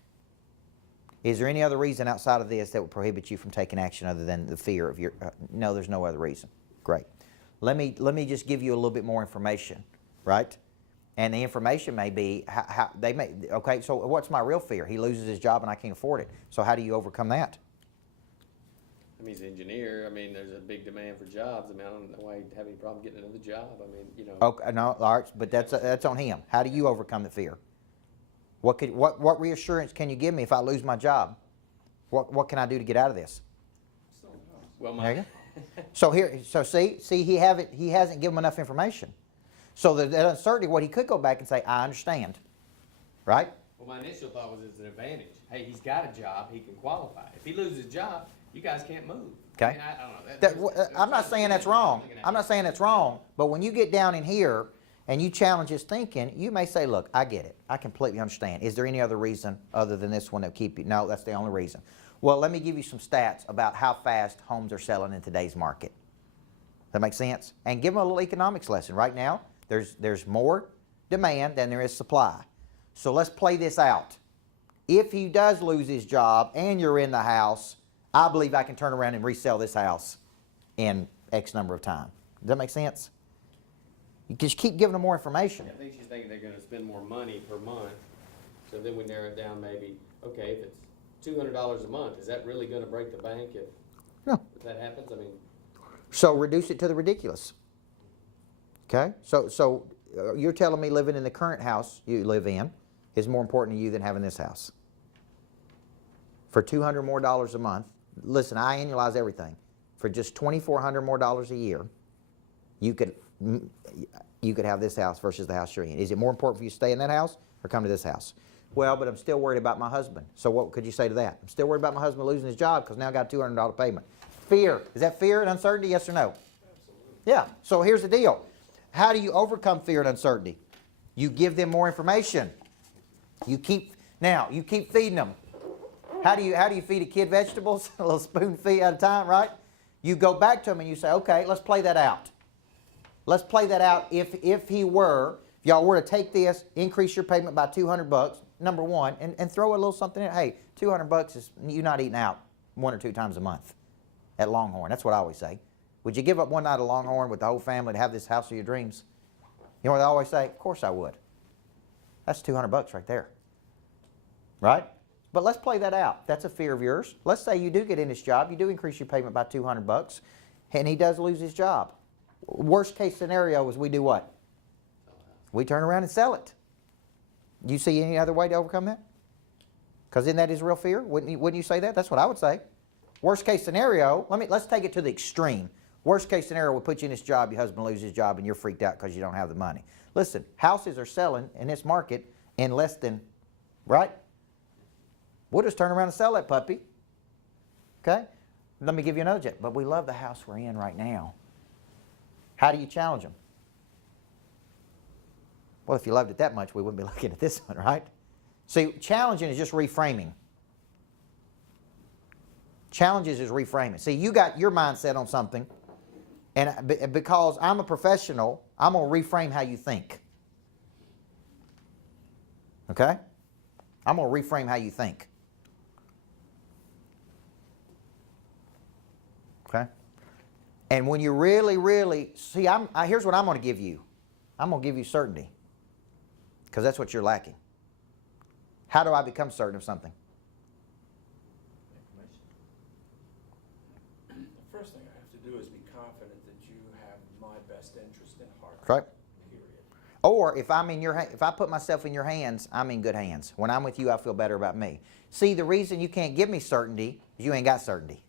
Is there any other reason outside of this that would prohibit you from taking action other than the fear of your... no, there's no other reason. Great. Let me just give you a little bit more information, right? And the information may be, okay, so what's my real fear? He loses his job and I can't afford it. So how do you overcome that? I mean, he's an engineer. I mean, there's a big demand for jobs. I mean, I don't know why he'd have any problem getting another job. I mean, you know. Okay, no, all right, but that's on him. How do you overcome the fear? What reassurance can you give me if I lose my job? What can I do to get out of this? Well, There you go. So see, he hasn't given enough information. So that uncertainty, what he could go back and say, I understand, right? Well, my initial thought was it's an advantage. Hey, he's got a job, he can qualify. If he loses his job, you guys can't move. Okay. I mean, I don't know. I'm not saying that's wrong. I'm not saying that's wrong. But when you get down in here and you challenge his thinking, you may say, look, I get it. I completely understand. Is there any other reason other than this one that keep you? No, that's the only reason. Well, let me give you some stats about how fast homes are selling in today's market. That makes sense? And give them a little economics lesson. Right now, there's more demand than there is supply. So let's play this out. If he does lose his job and you're in the house, I believe I can turn around and resell this house in X number of time. Does that make sense? You just keep giving them more information. I think she's thinking they're going to spend more money per month. So then we narrow it down maybe, okay, if it's $200 a month, is that really going to break the bank No. if that happens? I mean, So reduce it to the ridiculous. Okay? So you're telling me living in the current house you live in is more important to you than having this house. For $200 more a month, listen, I annualize everything. For just $2,400 more a year, you could have this house versus the house you're in. Is it more important for you to stay in that house or come to this house? Well, but I'm still worried about my husband. So what could you say to that? I'm still worried about my husband losing his job because now I got a $200 payment. Fear. Is that fear and uncertainty? Yes or no? Absolutely. Yeah. So here's the deal. How do you overcome fear and uncertainty? You give them more information. You keep feeding them. How do you feed a kid vegetables? A little spoon feed at a time, right? You go back to them and you say, okay, let's play that out. Let's play that out. If y'all were to take this, increase your payment by $200, number one, and throw a little something in. Hey, $200 is you not eating out 1 or 2 times a month at Longhorn. That's what I always say. Would you give up one night at Longhorn with the whole family to have this house of your dreams? You know what I always say? Of course I would. That's $200 right there. Right? But let's play that out. That's a fear of yours. Let's say you do get in this job, you do increase your payment by $200, and he does lose his job. Worst case scenario is we do what? We turn around and sell it. Do you see any other way to overcome that? Because isn't that his real fear? Wouldn't you say that? That's what I would say. Worst case scenario, let's take it to the extreme. Worst case scenario, we'll put you in this job, your husband loses his job, and you're freaked out because you don't have the money. Listen, houses are selling in this market in less than, right? We'll just turn around and sell that puppy. Okay? Let me give you another jet. But we love the house we're in right now. How do you challenge them? Well, if you loved it that much, we wouldn't be looking at this one, right? See, challenging is just reframing. Challenges is reframing. See, you got your mindset on something, and because I'm a professional, I'm going to reframe how you think. Okay? I'm going to reframe how you think. Okay? And when you really see, here's what I'm going to give you. I'm going to give you certainty, because that's what you're lacking. How do I become certain of something? Information. The first thing I have to do is be confident that you have my best interest in heart. Right. Period. Or if if I put myself in your hands, I'm in good hands. When I'm with you, I feel better about me. See, the reason you can't give me certainty is you ain't got certainty.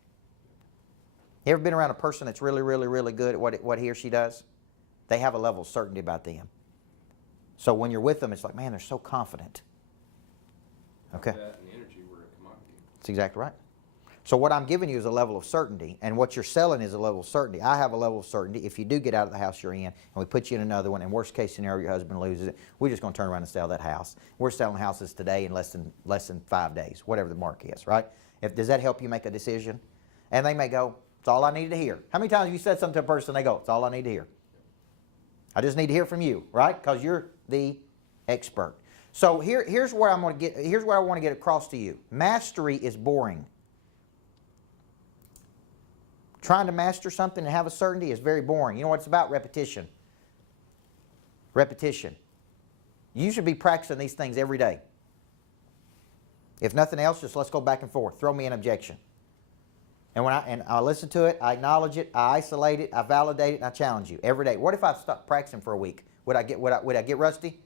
You ever been around a person that's really good at what he or she does? They have a level of certainty about them. So when you're with them, it's like, man, they're so confident. Okay. That and energy were a commodity. That's exactly right. So what I'm giving you is a level of certainty, and what you're selling is a level of certainty. I have a level of certainty. If you do get out of the house you're in, and we put you in another one, and worst case scenario, your husband loses it, we're just going to turn around and sell that house. We're selling houses today in less than 5 days, whatever the mark is, right? Does that help you make a decision? And they may go, it's all I needed to hear. How many times have you said something to a person, they go, it's all I need to hear. I just need to hear from you, right? Because you're the expert. So here's where I'm going to get. Here's what I want to get across to you. Mastery is boring. Trying to master something and have a certainty is very boring. You know what it's about? Repetition. Repetition. You should be practicing these things every day. If nothing else, just let's go back and forth. Throw me an objection. And I listen to it, I acknowledge it, I isolate it, I validate it, and I challenge you every day. What if I stopped practicing for a week? Would I get rusty?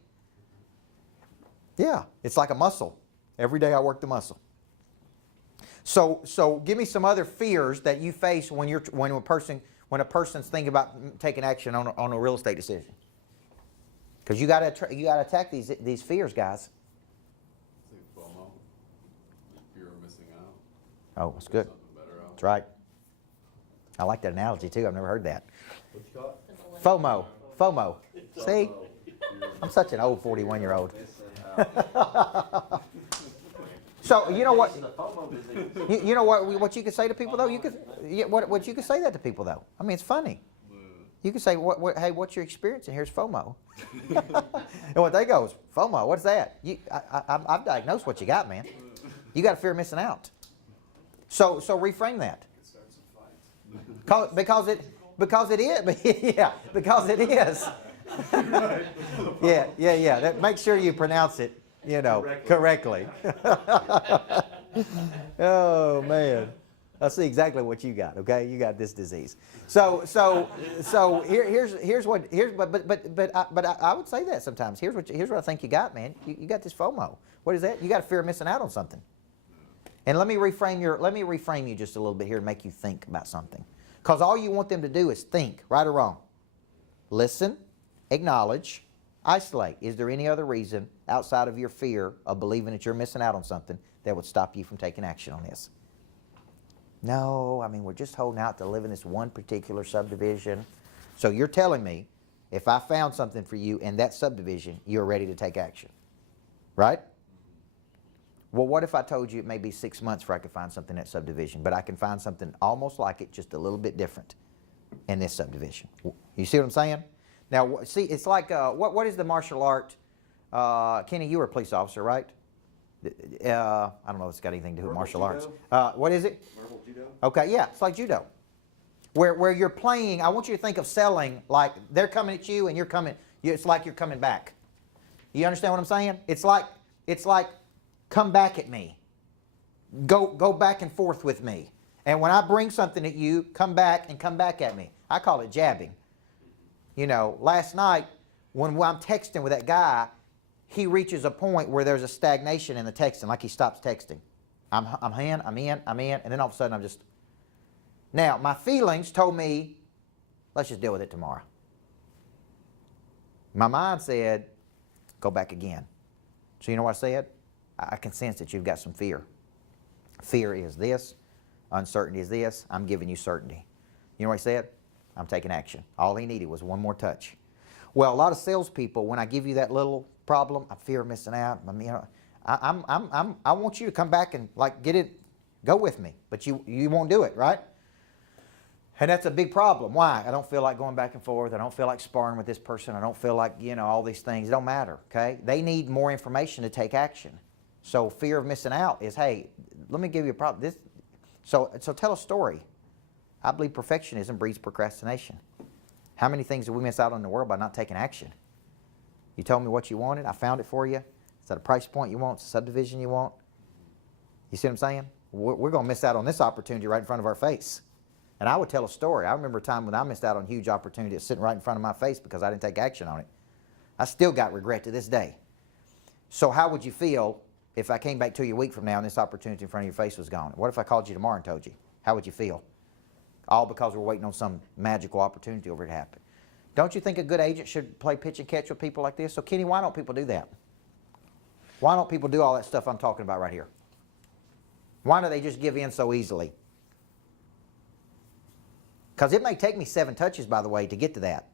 Yeah, it's like a muscle. Every day I work the muscle. So give me some other fears that you face when a person's thinking about taking action on a real estate decision. Because you got to attack these fears, guys. I think FOMO, fear of missing out. Oh, that's good. Something better out. That's right. I like that analogy too. I've never heard that. What you call it? FOMO. FOMO. See? I'm such an old 41-year-old. So you know what? This is a FOMO disease. You know what you could say to people though? What you could say that to people though? I mean, it's funny. You could say, hey, what's your experience? And here's FOMO. And what they go is, FOMO, what's that? I've diagnosed what you got, man. You got a fear of missing out. So reframe that. Because it is. Yeah, because it is. Yeah. Make sure you pronounce it, correctly. Oh man, I see exactly what you got. Okay, you got this disease. But I would say that sometimes. Here's what I think you got, man. You got this FOMO. What is that? You got a fear of missing out on something. And let me reframe you just a little bit here and make you think about something. Because all you want them to do is think, right or wrong. Listen, acknowledge, isolate. Is there any other reason outside of your fear of believing that you're missing out on something that would stop you from taking action on this? No, I mean, we're just holding out to live in this one particular subdivision. So you're telling me if I found something for you in that subdivision, you're ready to take action, right? Well, what if I told you it may be 6 months before I could find something in that subdivision, but I can find something almost like it, just a little bit different in this subdivision? You see what I'm saying? Now, see, it's like, what is the martial art? Kenny, you were a police officer, right? I don't know if it's got anything to do with martial arts. What is it? Verbal judo? Okay, yeah, it's like judo. Where you're playing, I want you to think of selling like they're coming at you and you're coming, it's like you're coming back. You understand what I'm saying? It's like, come back at me. Go back and forth with me. And when I bring something at you, come back at me. I call it jabbing. Last night when I'm texting with that guy, he reaches a point where there's a stagnation in the texting, like he stops texting. I'm in, and then all of a sudden I'm just... Now, my feelings told me, let's just deal with it tomorrow. My mind said, go back again. So you know what I said? I can sense that you've got some fear. Fear is this. Uncertainty is this. I'm giving you certainty. You know what I said? I'm taking action. All he needed was one more touch. Well, a lot of salespeople, when I give you that little problem, I fear missing out. I want you to come back and get it, go with me, but you won't do it, right? And that's a big problem. Why? I don't feel like going back and forth. I don't feel like sparring with this person. I don't feel like, all these things. It don't matter, okay? They need more information to take action. So fear of missing out is, hey, let me give you a problem. So tell a story I believe perfectionism breeds procrastination. How many things do we miss out on in the world by not taking action? You told me what you wanted. I found it for you. It's at a price point you want. It's a subdivision you want. You see what I'm saying? We're going to miss out on this opportunity right in front of our face. And I would tell a story. I remember a time when I missed out on a huge opportunity that's sitting right in front of my face because I didn't take action on it. I still got regret to this day. So how would you feel if I came back to you a week from now and this opportunity in front of your face was gone? What if I called you tomorrow and told you? How would you feel? All because we're waiting on some magical opportunity over it to happen. Don't you think a good agent should play pitch and catch with people like this? So Kenny, why don't people do that? Why don't people do all that stuff I'm talking about right here? Why do they just give in so easily? Because it may take me 7 touches, by the way, to get to that.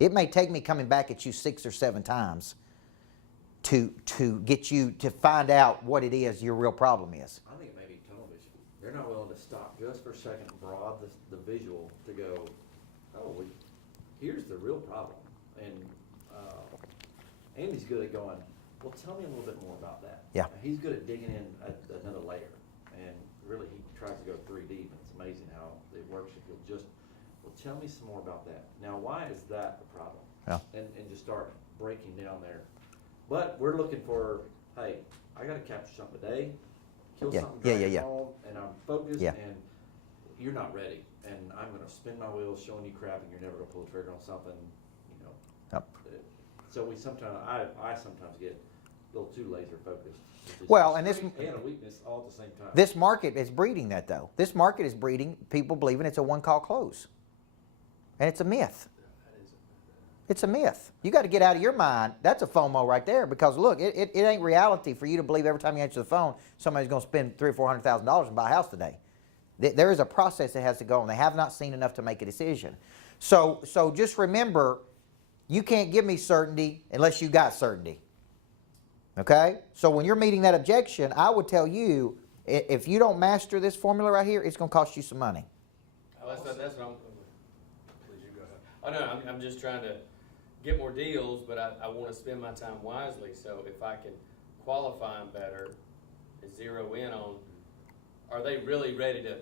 It may take me coming back at you 6 or 7 times to get you to find out what it is your real problem is. I think it may be tunnel vision. They're not willing to stop just for a second, broad the visual to go, oh, here's the real problem. And Andy's good at going, well, tell me a little bit more about that. Yeah. He's good at digging in another layer. And really, he tries to go 3 deep. And it's amazing how it works if you'll just, well, tell me some more about that. Now, why is that the problem? Yeah. And just start breaking down there. But we're looking for, hey, I got to capture something today, kill Yeah. something, Yeah, drive yeah, it yeah. home, and I'm focused, Yeah. and you're not ready. And I'm going to spin my wheels showing you crap, and you're never going to pull the trigger on something, you know. Yep. So we sometimes, I sometimes get a little too laser focused. which is Well, a and this- strength and a weakness all at the same time. This market is breeding that, though. This market is breeding people believing it's a one-call close. And it's a myth. It's a myth. You got to get out of your mind. That's a FOMO right there because, look, it ain't reality for you to believe every time you answer the phone somebody's going to spend $300,000 or $400,000 and buy a house today. There is a process that has to go on. They have not seen enough to make a decision. So just remember, you can't give me certainty unless you got certainty. Okay? So when you're meeting that objection, I would tell you, if you don't master this formula right here, it's going to cost you some money. Oh, that's what I'm. Please, you go ahead. Oh no, I'm just trying to get more deals, but I want to spend my time wisely. So if I can qualify them better, and zero in on, are they really ready to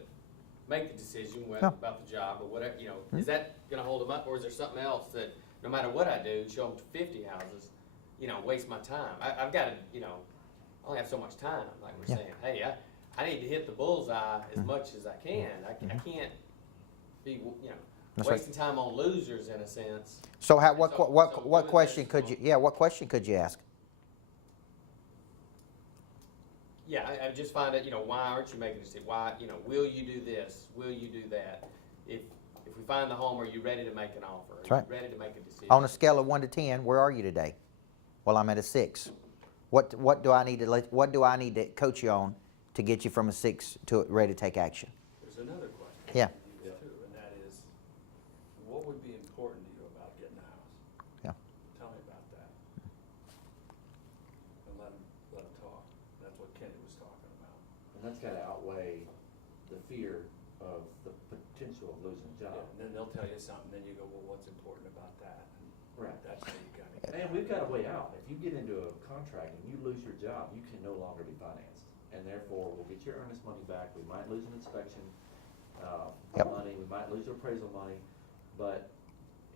make the decision about the job or whatever? You know, is that going to hold them up, or is there something else that no matter what I do, show them 50 houses, you know, waste my time? I've got to, you know, I only have so much time. Like we're saying, hey, I need to hit the bullseye as much as I can. I can't be, you know. That's right. Wasting time on losers in a sense. So So what doing question this could you? Yeah, what question could you ask? Yeah, I just find out, you know, why aren't you making a decision? Why, you know, will you do this? Will you do that? If we find the home, are you ready to make an offer? That's Are right. you ready to make a decision? On a scale of 1 to 10, where are you today? Well, I'm at a 6. What do I need to coach you on to get you from a 6 to ready to take action? There's another question. Yeah. Too, and that is, what would be important to you about getting a house? Yeah. Tell me about that. And let them talk. That's what Kenny was talking about. And that's got to outweigh the fear of the potential of losing a job. And then they'll tell you something, then you go, well, what's important about that? And Right. That's how you got it. And we've got a way out. If you get into a contract and you lose your job, you can no longer be financed. And therefore, we'll get your earnest money back. We might lose an inspection Yep. money, we might lose appraisal money, but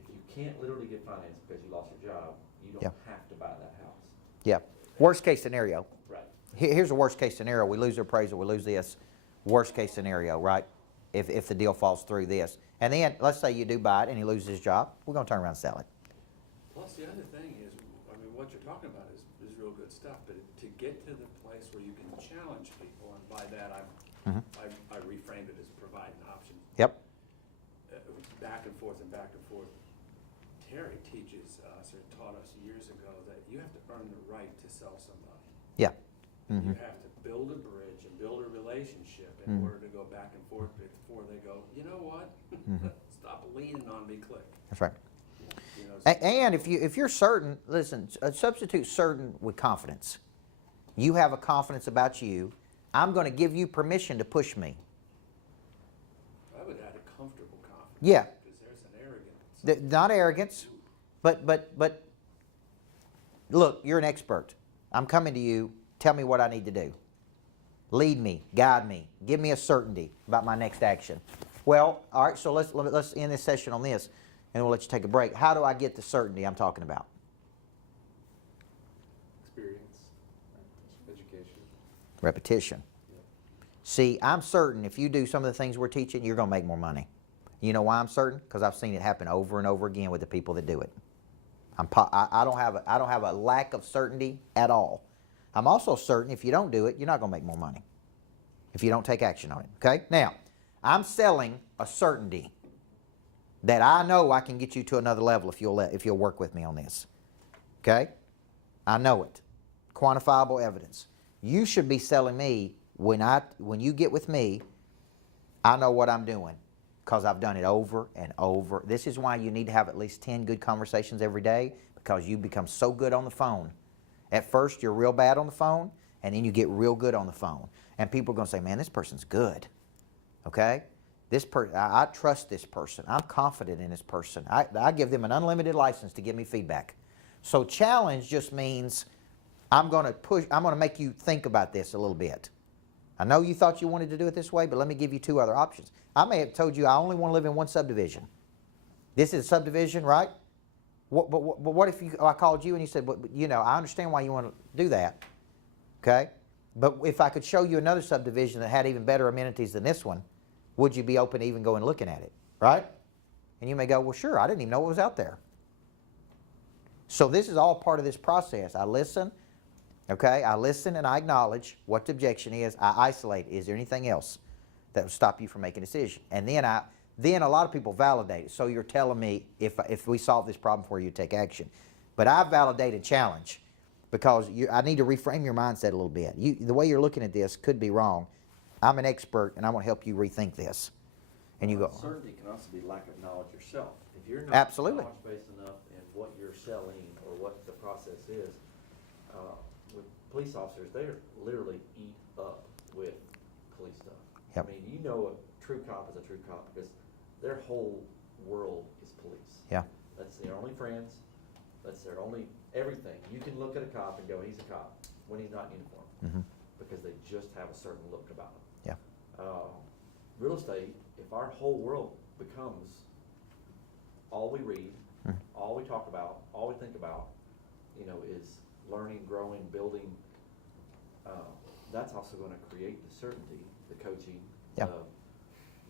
if you can't literally get financed because you lost your job, you don't Yep. have to buy that house. Yeah. Worst case scenario. Right. Here's a worst case scenario. We lose the appraisal. We lose this. Worst case scenario, right? If the deal falls through this. And then, let's say you do buy it and he loses his job. We're going to turn around and sell it. Plus, the other thing is, I mean, what you're talking about is real good stuff, but to get to the place where you can challenge people, and by that, I reframed it as providing options. Yep. Back and forth and back and forth. Terry teaches us, or taught us years ago, that you have to earn the right to sell somebody. Yeah. You have to build a bridge and build a relationship in order to go back and forth before they go, you know what? Stop leaning on me, click. That's right. You know, And if you're certain, listen, substitute certain with confidence. You have a confidence about you. I'm going to give you permission to push me. I would add a comfortable confidence. Yeah. Because there's an arrogance. Not arrogance, but look, you're an expert. I'm coming to you. Tell me what I need to do. Lead me, guide me, give me a certainty about my next action. Well, all right, so let's end this session on this, and we'll let you take a break. How do I get the certainty I'm talking about? Experience, education. Repetition. See, I'm certain if you do some of the things we're teaching, you're going to make more money. You know why I'm certain? Because I've seen it happen over and over again with the people that do it. I don't have a lack of certainty at all. I'm also certain if you don't do it, you're not going to make more money if you don't take action on it. Okay? Now, I'm selling a certainty that I know I can get you to another level if you'll work with me on this. Okay? I know it. Quantifiable evidence. You should be selling me when you get with me, I know what I'm doing because I've done it over and over. This is why you need to have at least 10 good conversations every day, because you become so good on the phone. At first, you're real bad on the phone, and then you get real good on the phone. And people are going to say, man, this person's good. Okay? I trust this person. I'm confident in this person. I give them an unlimited license to give me feedback. So challenge just means I'm going to make you think about this a little bit. I know you thought you wanted to do it this way, but let me give you two other options. I may have told you I only want to live in one subdivision. This is a subdivision, right? But what if I called you and you said, but, I understand why you want to do that, okay? But if I could show you another subdivision that had even better amenities than this one, would you be open to even going looking at it, right? And you may go, well, sure, I didn't even know what was out there. So this is all part of this process. I listen. Okay, I listen and I acknowledge what the objection is. I isolate. Is there anything else that would stop you from making a decision? And then a lot of people validate it. So you're telling me if we solve this problem for you, take action. But I validate and challenge because I need to reframe your mindset a little bit. The way you're looking at this could be wrong. I'm an expert and I want to help you rethink this. And you go. Certainty can also be lack of knowledge yourself. If you're not Absolutely. knowledge-based enough in what you're selling or what the process is, with police officers, they literally eat up with police stuff. Yep. I mean, a true cop is a true cop because their whole world is police. Yeah. That's their only friends. That's their only everything. You can look at a cop and go, he's a cop, when he's not in uniform. Mm-hmm. Because they just have a certain look about them. Yeah. Real estate, if our whole world becomes all we read, all we talk about, all we think about, is learning, growing, building, that's also going to create the certainty, the coaching, Yeah.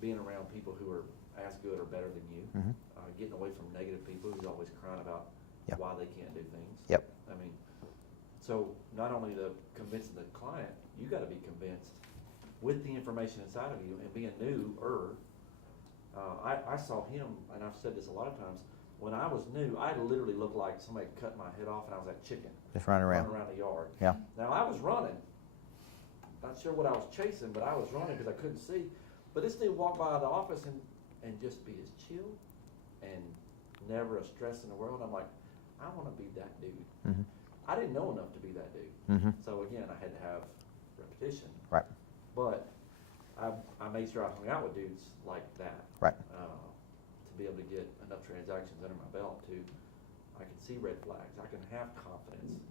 being around people who are as good or better than you, getting away from negative people who's always crying about Yep. why they can't do things. Yep. I mean, so not only the convincing the client, you got to be convinced with the information inside of you and being newer. I saw him, and I've said this a lot of times, when I was new, I literally looked like somebody cut my head off and I was like chicken. Just running around. Running around the yard. Yeah. Now I was running. Not sure what I was chasing, but I was running because I couldn't see. But this dude walked by the office and just be as chill and never a stress in the world. I'm like, I want to be that dude. Mm-hmm. I didn't know enough to be that dude. Mm-hmm. So again, I had to have repetition. Right. But I made sure I hung out with dudes like that. Right. To be able to get enough transactions under my belt I can see red flags. I can have confidence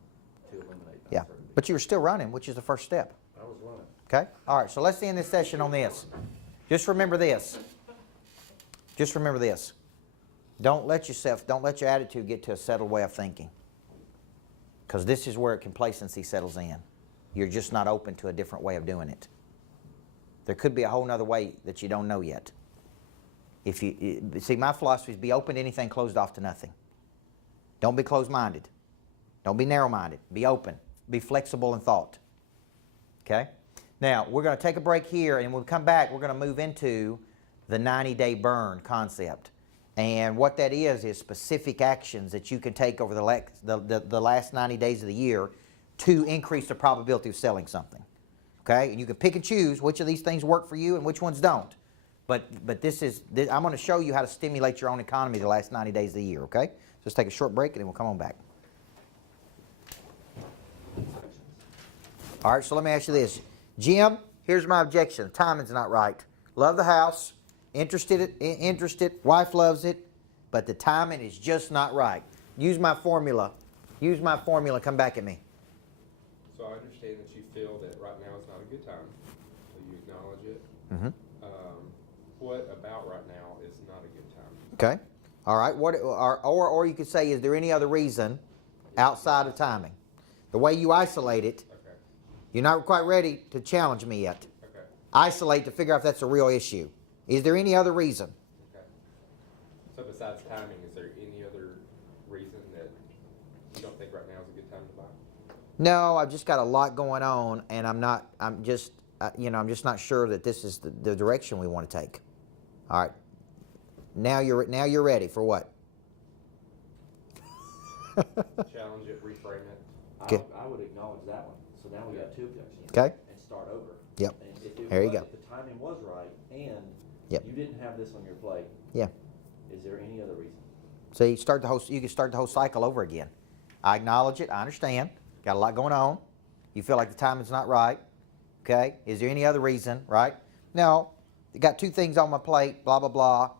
to eliminate Yeah. uncertainty. But you were still running, which is the first step. I was running. Okay? All right, so let's end this session on this. Just remember this. Just remember this. Don't let your attitude get to a settled way of thinking. Because this is where complacency settles in. You're just not open to a different way of doing it. There could be a whole nother way that you don't know yet. See, my philosophy is be open to anything, closed off to nothing. Don't be closed-minded. Don't be narrow-minded. Be open. Be flexible in thought. Okay? Now, we're going to take a break here, and when we come back, we're going to move into the 90-day burn concept. And what that is specific actions that you can take over the last 90 days of the year to increase the probability of selling something. Okay? And you can pick and choose which of these things work for you and which ones don't. But I'm going to show you how to stimulate your own economy the last 90 days of the year. Okay? So let's take a short break, and then we'll come on back. All right, so let me ask you this. Jim, here's my objection. Timing's not right. Love the house. Interested. Wife loves it. But the timing is just not right. Use my formula. Come back at me. So I understand that you feel that right now is not a good time, so you acknowledge it. Mm-hmm. what about right now is not a good time? Okay. All right. Or you could say, is there any other reason outside of timing? The way you isolate it, Okay, you're not quite ready to challenge me yet. okay, Isolate to figure out if that's a real issue. Is there any other reason? okay. So besides timing, is there any other reason that you don't think right now is a good time to buy? No, I've just got a lot going on, and I'm just not sure that this is the direction we want to take. All right. Now you're ready for what? Challenge it, reframe it. Okay. I would acknowledge that one. So now we got two objections. Okay. And start over. Yep. And if it There you was- go. If the timing was right and Yep. you didn't have this on your plate, Yeah. is there any other reason? So you can start the whole cycle over again. I acknowledge it. I understand. Got a lot going on. You feel like the timing's not right. Okay. Is there any other reason? Right. No. You got two things on my plate. Blah blah blah.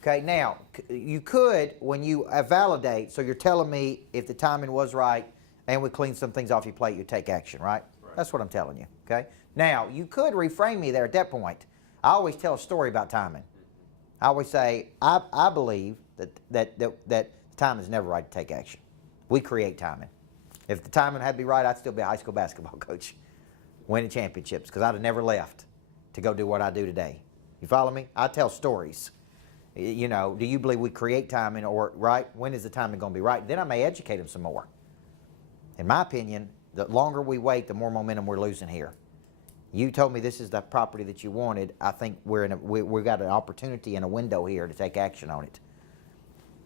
Okay. Now you could, when you validate. So you're telling me if the timing was right and we clean some things off your plate, you take action. Right. Right. That's what I'm telling you. Okay. Now you could reframe me there at that point. I always tell a story about timing. I always say I believe that time is never right to take action. We create timing. If the timing had to be right, I'd still be a high school basketball coach, winning championships, because I'd have never left to go do what I do today. You follow me? I tell stories. You know, do you believe we create timing, or right? When is the timing going to be right? Then I may educate them some more. In my opinion, the longer we wait, the more momentum we're losing here. You told me this is the property that you wanted. I think we've got an opportunity and a window here to take action on it.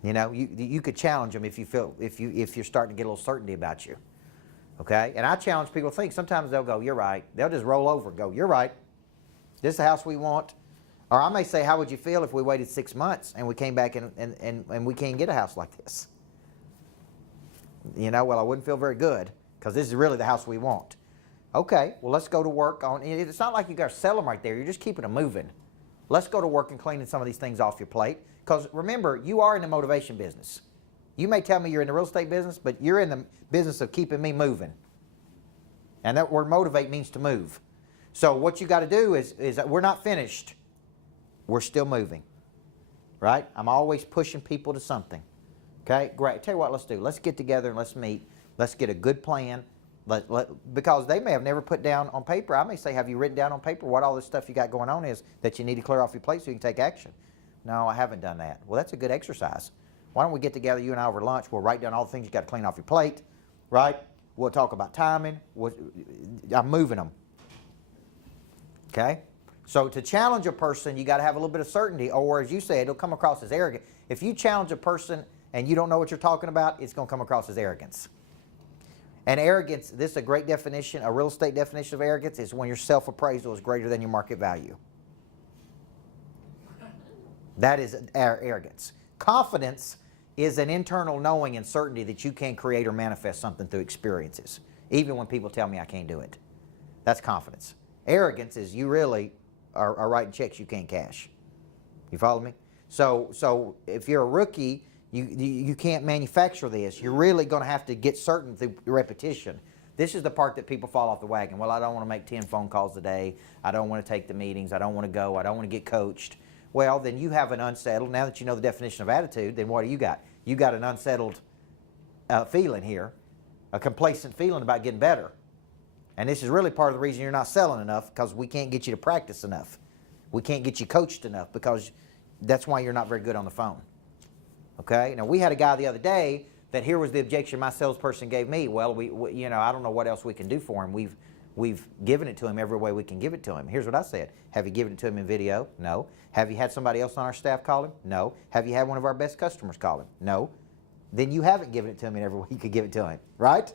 You know, you could challenge them if you're starting to get a little certainty about you. Okay? And I challenge people to think. Sometimes they'll go, you're right. They'll just roll over and go, you're right. This is the house we want. Or I may say, how would you feel if we waited 6 months and we came back and we can't get a house like this? You know, well, I wouldn't feel very good because this is really the house we want. Okay, well, let's go to work on it. It's not like you got to sell them right there. You're just keeping them moving. Let's go to work and cleaning some of these things off your plate. Because remember, you are in the motivation business. You may tell me you're in the real estate business, but you're in the business of keeping me moving. And that word motivate means to move. So what you got to do is that we're not finished. We're still moving. Right? I'm always pushing people to something. Okay, great. Tell you what, let's do. Let's get together and let's meet. Let's get a good plan. Because they may have never put down on paper. I may say, have you written down on paper what all this stuff you got going on is that you need to clear off your plate so you can take action? No, I haven't done that. Well, that's a good exercise. Why don't we get together, you and I, over lunch? We'll write down all the things you got to clean off your plate, right? We'll talk about timing. I'm moving them. Okay? So to challenge a person, you got to have a little bit of certainty, or as you said, it'll come across as arrogant. If you challenge a person and you don't know what you're talking about, it's going to come across as arrogance. And arrogance, this is a great definition, a real estate definition of arrogance, is when your self-appraisal is greater than your market value. That is arrogance. Confidence is an internal knowing and certainty that you can create or manifest something through experiences, even when people tell me I can't do it. That's confidence. Arrogance is you really are writing checks you can't cash. You follow me? So if you're a rookie, you can't manufacture this. You're really going to have to get certain through repetition. This is the part that people fall off the wagon. Well, I don't want to make 10 phone calls a day. I don't want to take the meetings. I don't want to go. I don't want to get coached. Well, then you have an unsettled, now that you know the definition of attitude, then what do you got? You got an unsettled feeling here, a complacent feeling about getting better. And this is really part of the reason you're not selling enough, because we can't get you to practice enough. We can't get you coached enough, because that's why you're not very good on the phone. Okay? Now, we had a guy the other day that here was the objection my salesperson gave me. Well, we I don't know what else we can do for him. We've given it to him every way we can give it to him. Here's what I said. Have you given it to him in video? No. Have you had somebody else on our staff call him? No. Have you had one of our best customers call him? No. Then you haven't given it to him in every way you could give it to him. Right?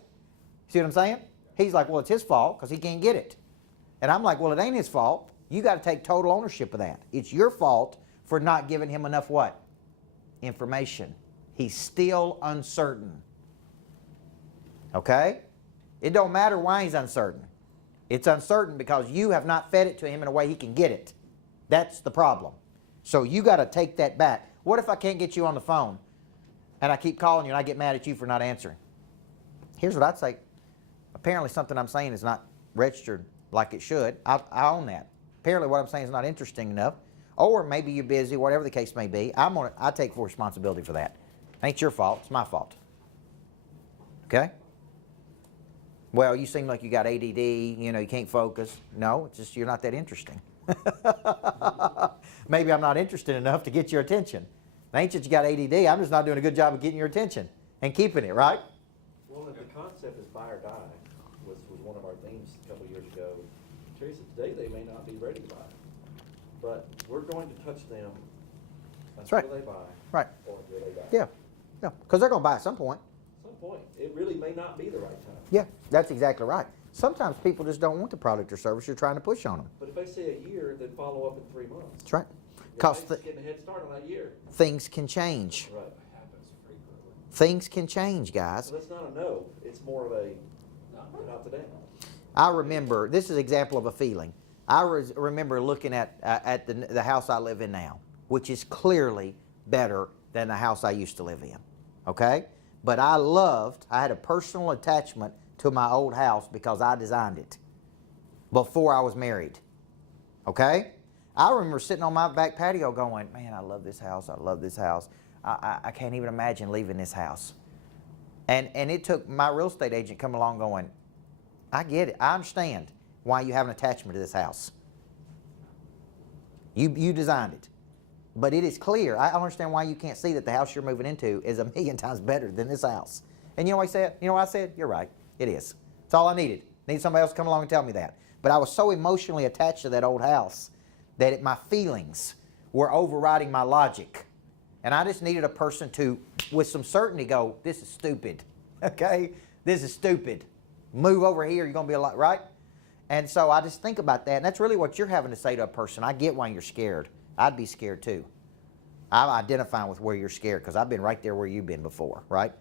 See what I'm saying? He's like, well, it's his fault because he can't get it. And I'm like, well, it ain't his fault. You got to take total ownership of that. It's your fault for not giving him enough what? Information. He's still uncertain. Okay? It don't matter why he's uncertain. It's uncertain because you have not fed it to him in a way he can get it. That's the problem. So you got to take that back. What if I can't get you on the phone and I keep calling you and I get mad at you for not answering? Here's what I'd say. Apparently something I'm saying is not registered like it should. I own that. Apparently what I'm saying is not interesting enough, or maybe you're busy, whatever the case may be. I take full responsibility for that. Ain't your fault, it's my fault. Okay? Well, you seem like you got ADD, you know, you can't focus. No, it's just you're not that interesting. Maybe I'm not interested enough to get your attention. It ain't that you got ADD, I'm just not doing a good job of getting your attention and keeping it, right? Well, the concept is buy or die was one of our themes a couple years ago. Teresa, today they may not be ready to buy, but we're going to touch them until right. they buy. Right. Or until they die. Yeah, yeah, because they're going to buy at some point. At some point, it really may not be the right time. Yeah, that's exactly right. Sometimes people just don't want the product or service you're trying to push on them. But if they say a year, then follow up in 3 months. That's right. You're Because getting a head start on that year. things can change. Right. Happens frequently. Things can change, guys. So that's not a no. It's more of a not today. I remember, this is an example of a feeling. I remember looking at the house I live in now, which is clearly better than the house I used to live in, okay? But I had a personal attachment to my old house because I designed it before I was married, okay? I remember sitting on my back patio going, man, I love this house, I love this house. I can't even imagine leaving this house. And it took my real estate agent come along going, I get it, I understand why you have an attachment to this house. You designed it. But it is clear, I understand why you can't see that the house you're moving into is 1,000,000 times better than this house. And you know what I said? You know what I said? You're right, it is. That's all I needed. Need somebody else to come along and tell me that. But I was so emotionally attached to that old house that my feelings were overriding my logic. And I just needed a person to, with some certainty, go, this is stupid, okay? This is stupid. Move over here, you're going to be a lot, right? And so I just think about that, and that's really what you're having to say to a person. I get why you're scared. I'd be scared too. I'm identifying with where you're scared because I've been right there where you've been before, right?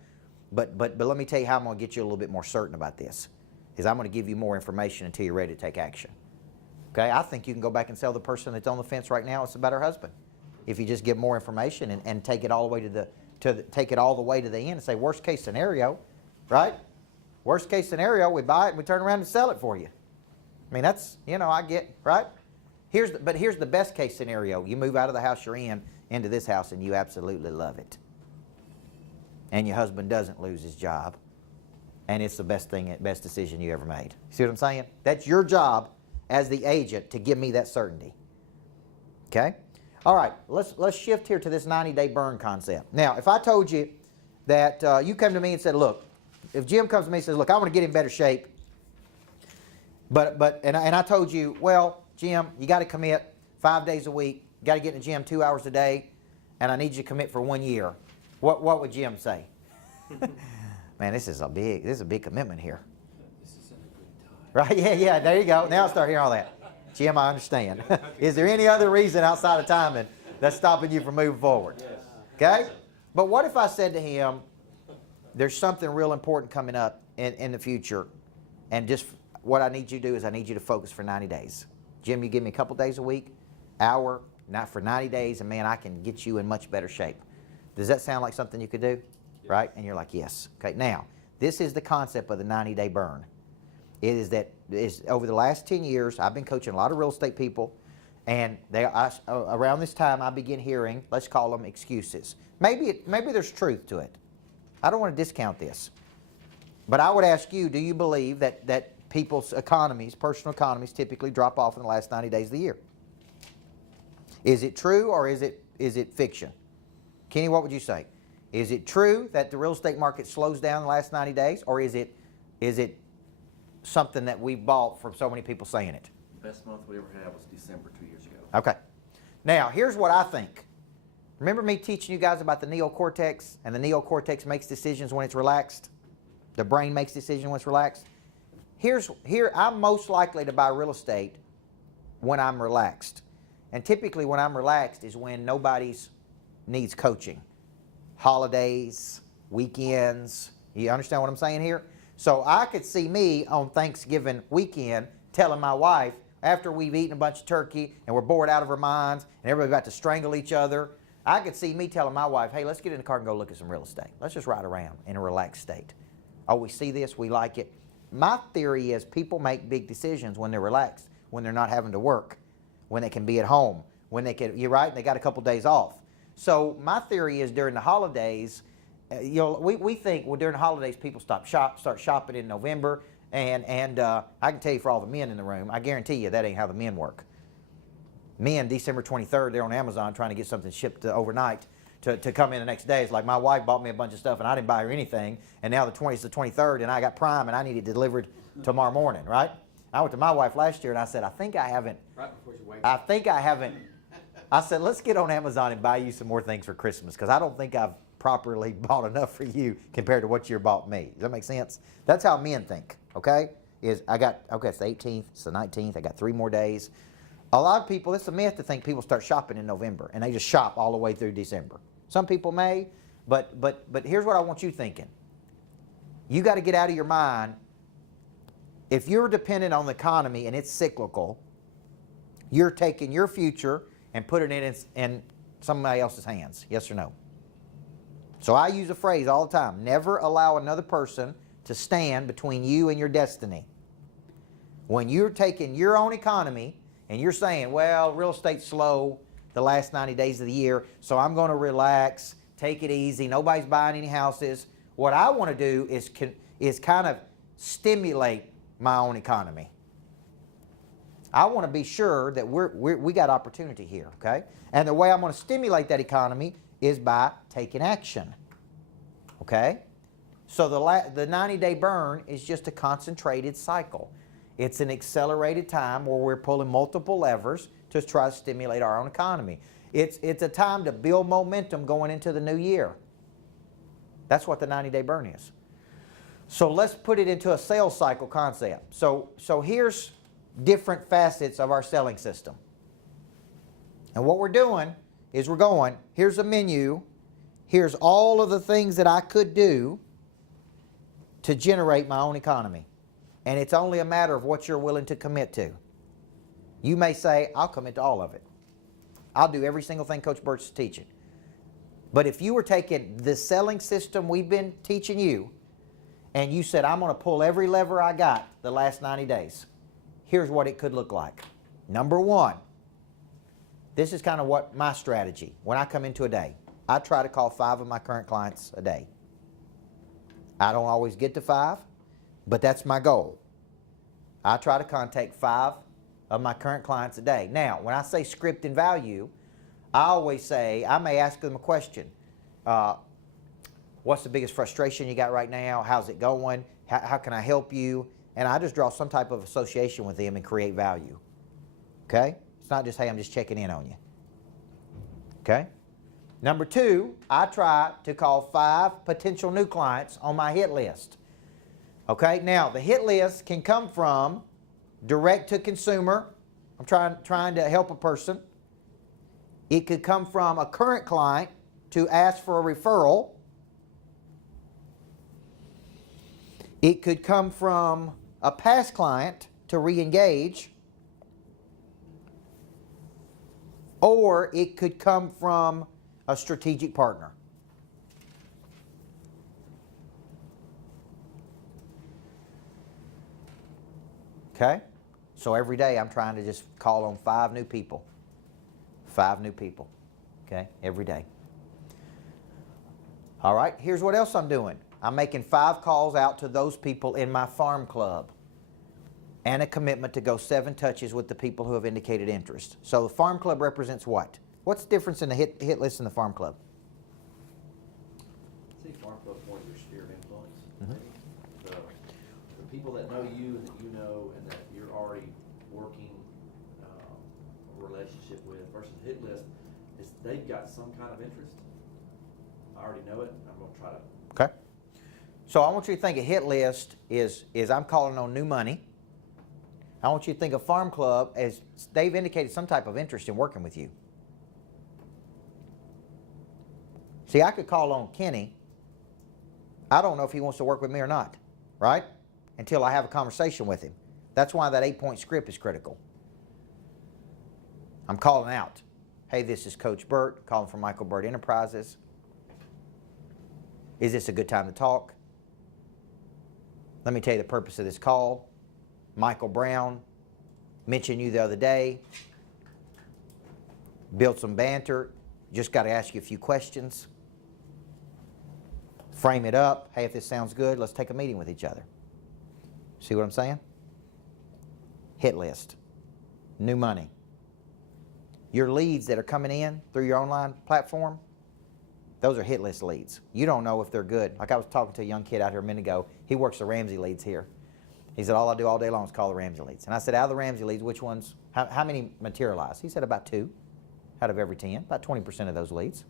But let me tell you how I'm going to get you a little bit more certain about this, is I'm going to give you more information until you're ready to take action. Okay, I think you can go back and tell the person that's on the fence right now it's about her husband. If you just give more information and take it all the way take it all the way to the end and say worst case scenario, right? Worst case scenario, we buy it and we turn around and sell it for you. I mean, that's, you know, I get, right? But here's the best case scenario. You move out of the house you're in into this house and you absolutely love it. And your husband doesn't lose his job. And it's the best decision you ever made. See what I'm saying? That's your job as the agent to give me that certainty. Okay? All right, let's shift here to this 90-day burn concept. Now, if I told you that you come to me and said, look, if Jim comes to me and says, look, I want to get in better shape, and I told you, well, Jim, you got to commit 5 days a week, you got to get in the gym 2 hours a day, and I need you to commit for 1 year. What would Jim say? Man, this is a big commitment here. This isn't a good time. Right? Yeah, there you go. Now I start hearing all that. Jim, I understand. Is there any other reason outside of timing that's stopping you from moving forward? Okay? But what if I said to him, there's something real important coming up in the future, and just what I need you to do is I need you to focus for 90 days. Jim, you give me a couple days a week, hour, not for 90 days, and man, I can get you in much better shape. Does that sound like something you could do? Yes. Right? And you're like, yes. Okay, now, this is the concept of the 90-day burn. It is that over the last 10 years, I've been coaching a lot of real estate people, and around this time, I begin hearing, let's call them excuses. Maybe there's truth to it. I don't want to discount this. But I would ask you, do you believe that people's economies, personal economies, typically drop off in the last 90 days of the year? Is it true or is it fiction? Kenny, what would you say? Is it true that the real estate market slows down in the last 90 days, or is it something that we bought from so many people saying it? Best month we ever had was December 2 years ago. Okay. Now, here's what I think. Remember me teaching you guys about the neocortex, and the neocortex makes decisions when it's relaxed? The brain makes decisions when it's relaxed? Here, I'm most likely to buy real estate when I'm relaxed. And typically when I'm relaxed is when nobody's needs coaching. Holidays, weekends. You understand what I'm saying here? So I could see me on Thanksgiving weekend telling my wife, after we've eaten a bunch of turkey and we're bored out of our minds and everybody's about to strangle each other, I could see me telling my wife, hey, let's get in the car and go look at some real estate. Let's just ride around in a relaxed state. Oh, we see this, we like it. My theory is people make big decisions when they're relaxed, when they're not having to work, when they can be at home, when they could, you're right, and they got a couple days off. So my theory is during the holidays, we think, well, during the holidays people start shopping in November, and I can tell you for all the men in the room, I guarantee you that ain't how the men work. Men, December 23rd, they're on Amazon trying to get something shipped overnight to come in the next day. It's like my wife bought me a bunch of stuff and I didn't buy her anything, and now it's the 23rd and I got Prime and I need it delivered tomorrow morning, right? I went to my wife last year and I said, I think I haven't, I said, let's get on Amazon and buy you some more things for Christmas, because I don't think I've properly bought enough for you compared to what you bought me. Does that make sense? That's how men think, okay? It's the 18th, it's the 19th, I got 3 more days. A lot of people, it's a myth to think people start shopping in November and they just shop all the way through December. Some people may, but here's what I want you thinking. You got to get out of your mind, if you're dependent on the economy and it's cyclical, you're taking your future and putting it in somebody else's hands. Yes or no? So I use a phrase all the time: never allow another person to stand between you and your destiny. When you're taking your own economy and you're saying, well, real estate's slow the last 90 days of the year, so I'm going to relax, take it easy, nobody's buying any houses. What I want to do is kind of stimulate my own economy. I want to be sure that we got opportunity here, okay? And the way I'm going to stimulate that economy is by taking action, okay? So the 90-day burn is just a concentrated cycle. It's an accelerated time where we're pulling multiple levers to try to stimulate our own economy. It's a time to build momentum going into the new year. That's what the 90-day burn is. So let's put it into a sales cycle concept. So here's different facets of our selling system. And what we're doing is we're going, here's a menu, here's all of the things that I could do to generate my own economy. And it's only a matter of what you're willing to commit to. You may say, I'll commit to all of it. I'll do every single thing Coach Burt's teaching. But if you were taking the selling system we've been teaching you, and you said, I'm going to pull every lever I got the last 90 days, here's what it could look like. Number one, this is kind of what my strategy. When I come into a day, I try to call 5 of my current clients a day. I don't always get to 5, but that's my goal. I try to contact 5 of my current clients a day. Now, when I say script and value, I always say, I may ask them a question. What's the biggest frustration you got right now? How's it going? How can I help you? And I just draw some type of association with them and create value. Okay? It's not just, hey, I'm just checking in on you. Okay? Number 2, I try to call 5 potential new clients on my hit list. Okay? Now, the hit list can come from direct to consumer. I'm trying to help a person. It could come from a current client to ask for a referral. It could come from a past client to re-engage. Or it could come from a strategic partner. Okay? So every day I'm trying to just call on 5 new people. 5 new people. Okay? Every day. All right, here's what else I'm doing. I'm making 5 calls out to those people in my farm club and a commitment to go 7 touches with the people who have indicated interest. So the farm club represents what? What's the difference in the hit list and the farm club? I think farm club's more your sphere of influence. Mm-hmm. The people that know you and that you know and that you're already working a relationship with versus hit list is they've got some kind of interest. I already know it. I'm going to try to. Okay. So I want you to think a hit list is I'm calling on new money. I want you to think of farm club as they've indicated some type of interest in working with you. See, I could call on Kenny. I don't know if he wants to work with me or not, right? Until I have a conversation with him. That's why that 8-point script is critical. I'm calling out. Hey, this is Coach Burt, calling from Michael Burt Enterprises. Is this a good time to talk? Let me tell you the purpose of this call. Michael Brown mentioned you the other day. build some banter. Just got to ask you a few questions. Frame it up. Hey, if this sounds good, let's take a meeting with each other. See what I'm saying? Hit list. New money. Your leads that are coming in through your online platform, those are hit list leads. You don't know if they're good. Like I was talking to a young kid out here a minute ago. He works the Ramsey leads here. He said, all I do all day long is call the Ramsey leads. And I said, out of the Ramsey leads, which ones, how many materialize? He said about 2 out of every 10, about 20% of those leads.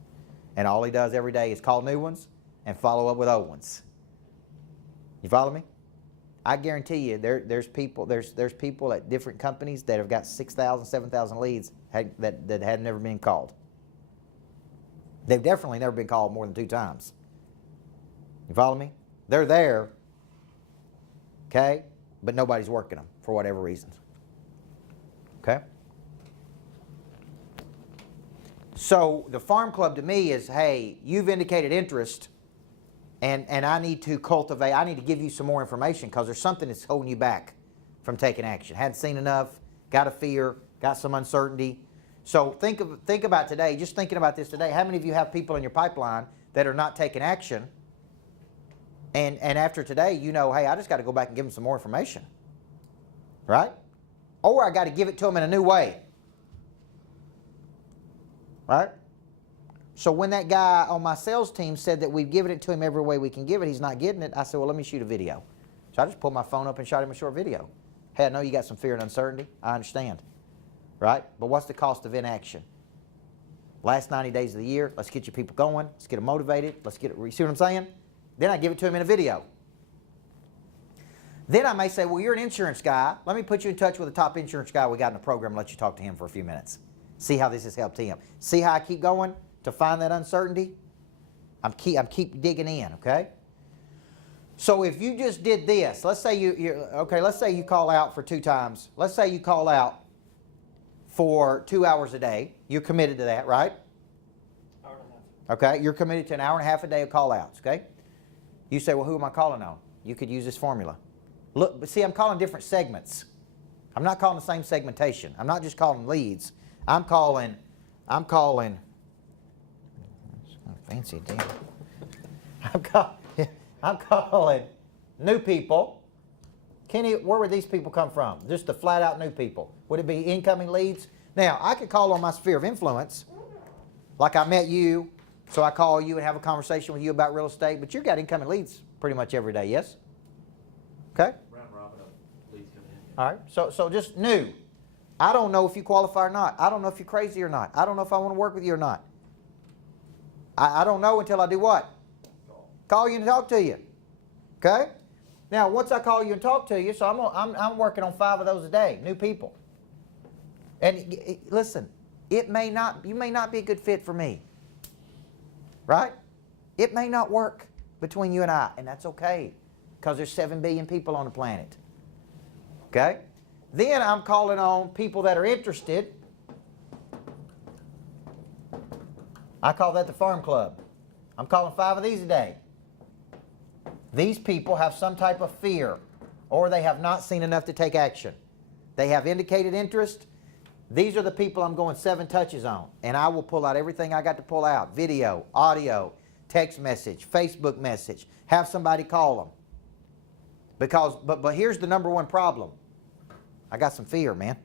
And all he does every day is call new ones and follow up with old ones. You follow me? I guarantee you there's people at different companies that have got 6,000, 7,000 leads that had never been called. They've definitely never been called more than 2 times. You follow me? They're there, okay, but nobody's working them for whatever reasons. Okay? So the farm club to me is, hey, you've indicated interest, and I need to cultivate, I need to give you some more information because there's something that's holding you back from taking action. Hadn't seen enough, got a fear, got some uncertainty. So think about today, just thinking about this today, how many of you have people in your pipeline that are not taking action? And after today, you know, hey, I just got to go back and give them some more information. Right? Or I got to give it to them in a new way. Right? So when that guy on my sales team said that we've given it to him every way we can give it, he's not getting it, I said, well, let me shoot a video. So I just pulled my phone up and shot him a short video. Hey, I know you got some fear and uncertainty. I understand. Right? But what's the cost of inaction? Last 90 days of the year, let's get your people going. Let's get them motivated. Let's get it. You see what I'm saying? Then I give it to him in a video. Then I may say, well, you're an insurance guy. Let me put you in touch with the top insurance guy we got in the program and let you talk to him for a few minutes. See how this has helped him. See how I keep going to find that uncertainty? I'm keep digging in, okay? So if you just did this, let's say let's say you call out for 2 times. Let's say you call out for 2 hours a day. You're committed to that, right? Hour and a half. Okay, you're committed to an hour and a half a day of call outs, okay? You say, well, who am I calling on? You could use this formula. Look, but see, I'm calling different segments. I'm not calling the same segmentation. I'm not just calling leads. I'm calling fancy damn. I'm calling new people. Kenny, where would these people come from? Just the flat out new people. Would it be incoming leads? Now, I could call on my sphere of influence, like I met you, so I call you and have a conversation with you about real estate, but you've got incoming leads pretty much every day, yes? Okay? Round robin of leads coming in. All right, so just new. I don't know if you qualify or not. I don't know if you're crazy or not. I don't know if I want to work with you or not. I don't know until I do what? Call you and talk to you. Okay? Now, once I call you and talk to you, so I'm working on 5 of those a day, new people. And listen, you may not be a good fit for me. Right? It may not work between you and I, and that's okay, because there's 7 billion people on the planet. Okay? Then I'm calling on people that are interested. I call that the farm club. I'm calling 5 of these a day. These people have some type of fear, or they have not seen enough to take action. They have indicated interest. These are the people I'm going 7 touches on, and I will pull out everything I got to pull out. Video, audio, text message, Facebook message. Have somebody call them. But here's the number one problem. I got some fear, man.